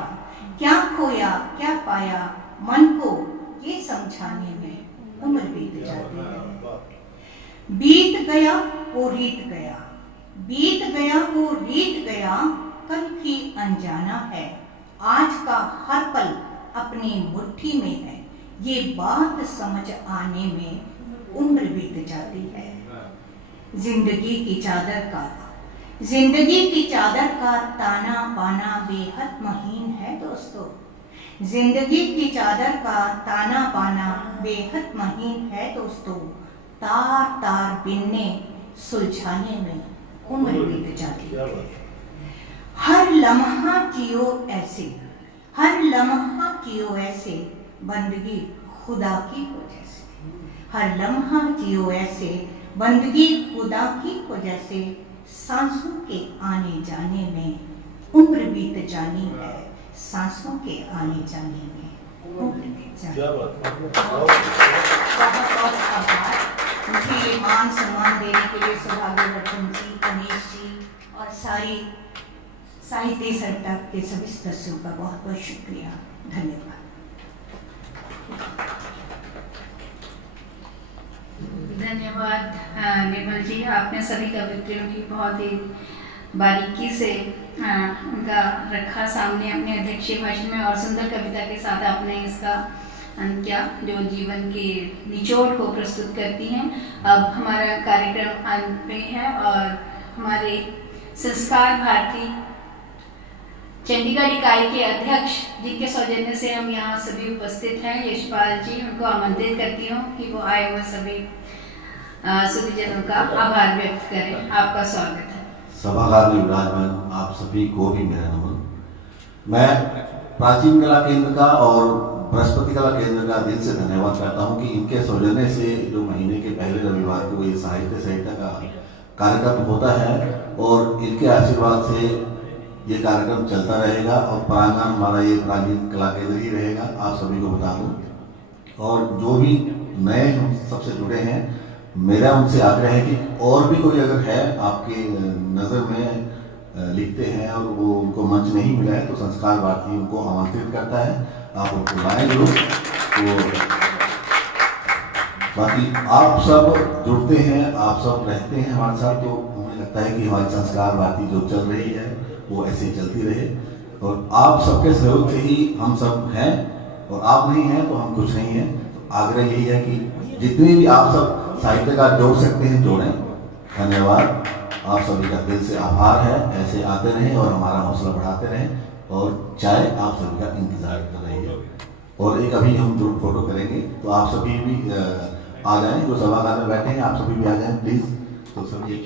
क्या खोया क्या पाया, मन को ये समझाने में उम्र बीत जाती है। बीत गया वो रीत गया, बीत गया वो रीत गया, कल की अनजाना है, आज का हर पल अपनी मुट्ठी में है, ये बात समझ आने में उम्र बीत जाती है। जिंदगी की चादर का, जिंदगी की चादर का ताना बाना बेहद महीन है दोस्तों। जिंदगी की चादर का ताना बाना बेहद महीन है दोस्तों। तार तार बिनने सुलझाने में उम्र बीत जाती है। हर लम्हा जियो ऐसे, हर लम्हा जियो ऐसे, बंदगी खुदा की हो जैसे। हर लम्हा जियो ऐसे, बंदगी खुदा की हो जैसे, सांसों के आने जाने में उम्र बीत जानी है, सांसों के आने जाने में उम्र बीत जानी है। बहुत बहुत आभार मुझे ये मान सम्मान देने के लिए सौभाग्यवर्धन जी, गणेश जी और सारी साहित्य संस्था के सभी सदस्यों का बहुत बहुत शुक्रिया, धन्यवाद। धन्यवाद निर्मल जी, आपने सभी कवित्रियों की बहुत ही बारीकी से उनका रखा सामने अपने अध्यक्षीय भाषण में, और सुंदर कविता के साथ आपने इसका अंत किया जो जीवन के निचोड़ को प्रस्तुत करती हैं। अब हमारा कार्यक्रम अंत में है और हमारे संस्कार भारती चंडीगढ़ इकाई के अध्यक्ष, जिनके सौजन्य से हम यहाँ सभी उपस्थित हैं, यशपाल जी, उनको आमंत्रित करती हूँ कि वो आए हुए सभी सुधीजनों का आभार व्यक्त करें। आपका स्वागत है। सभागार में विराजमान आप सभी को भी मेरा नमन। मैं प्राचीन कला केंद्र का और बृहस्पति कला केंद्र का दिल से धन्यवाद करता हूँ कि इनके सौजन्य से जो महीने के पहले रविवार को ये साहित्य संहिता का कार्यक्रम होता है और इनके आशीर्वाद से ये कार्यक्रम चलता रहेगा और प्रांगण हमारा ये प्राचीन कला केंद्र ही रहेगा, आप सभी को बता दूँ। और जो भी नए हम सबसे जुड़े हैं, मेरा उनसे आग्रह है कि और भी कोई अगर है आपके नज़र में लिखते हैं और वो उनको मंच नहीं मिला है तो संस्कार भारती उनको आमंत्रित करता है, आप उनको लाएं जरूर। तो बाकी आप सब जुड़ते हैं, आप सब रहते हैं हमारे साथ, तो मुझे लगता है कि हमारी संस्कार भारती जो चल रही है वो ऐसे ही चलती रहे और आप सबके सहयोग से ही हम सब हैं और आप नहीं हैं तो हम कुछ नहीं हैं। तो आग्रह यही है कि जितने भी आप सब साहित्यकार जोड़ सकते हैं जोड़ें। धन्यवाद, आप सभी का दिल से आभार है। ऐसे आते रहें और हमारा हौसला बढ़ाते रहें और चाय आप सभी का इंतजार कर रही है। और एक अभी हम ग्रुप फोटो करेंगे तो आप सभी भी आ जाएं, जो सभागार में बैठे हैं आप सभी भी आ जाएं प्लीज़। तो सभी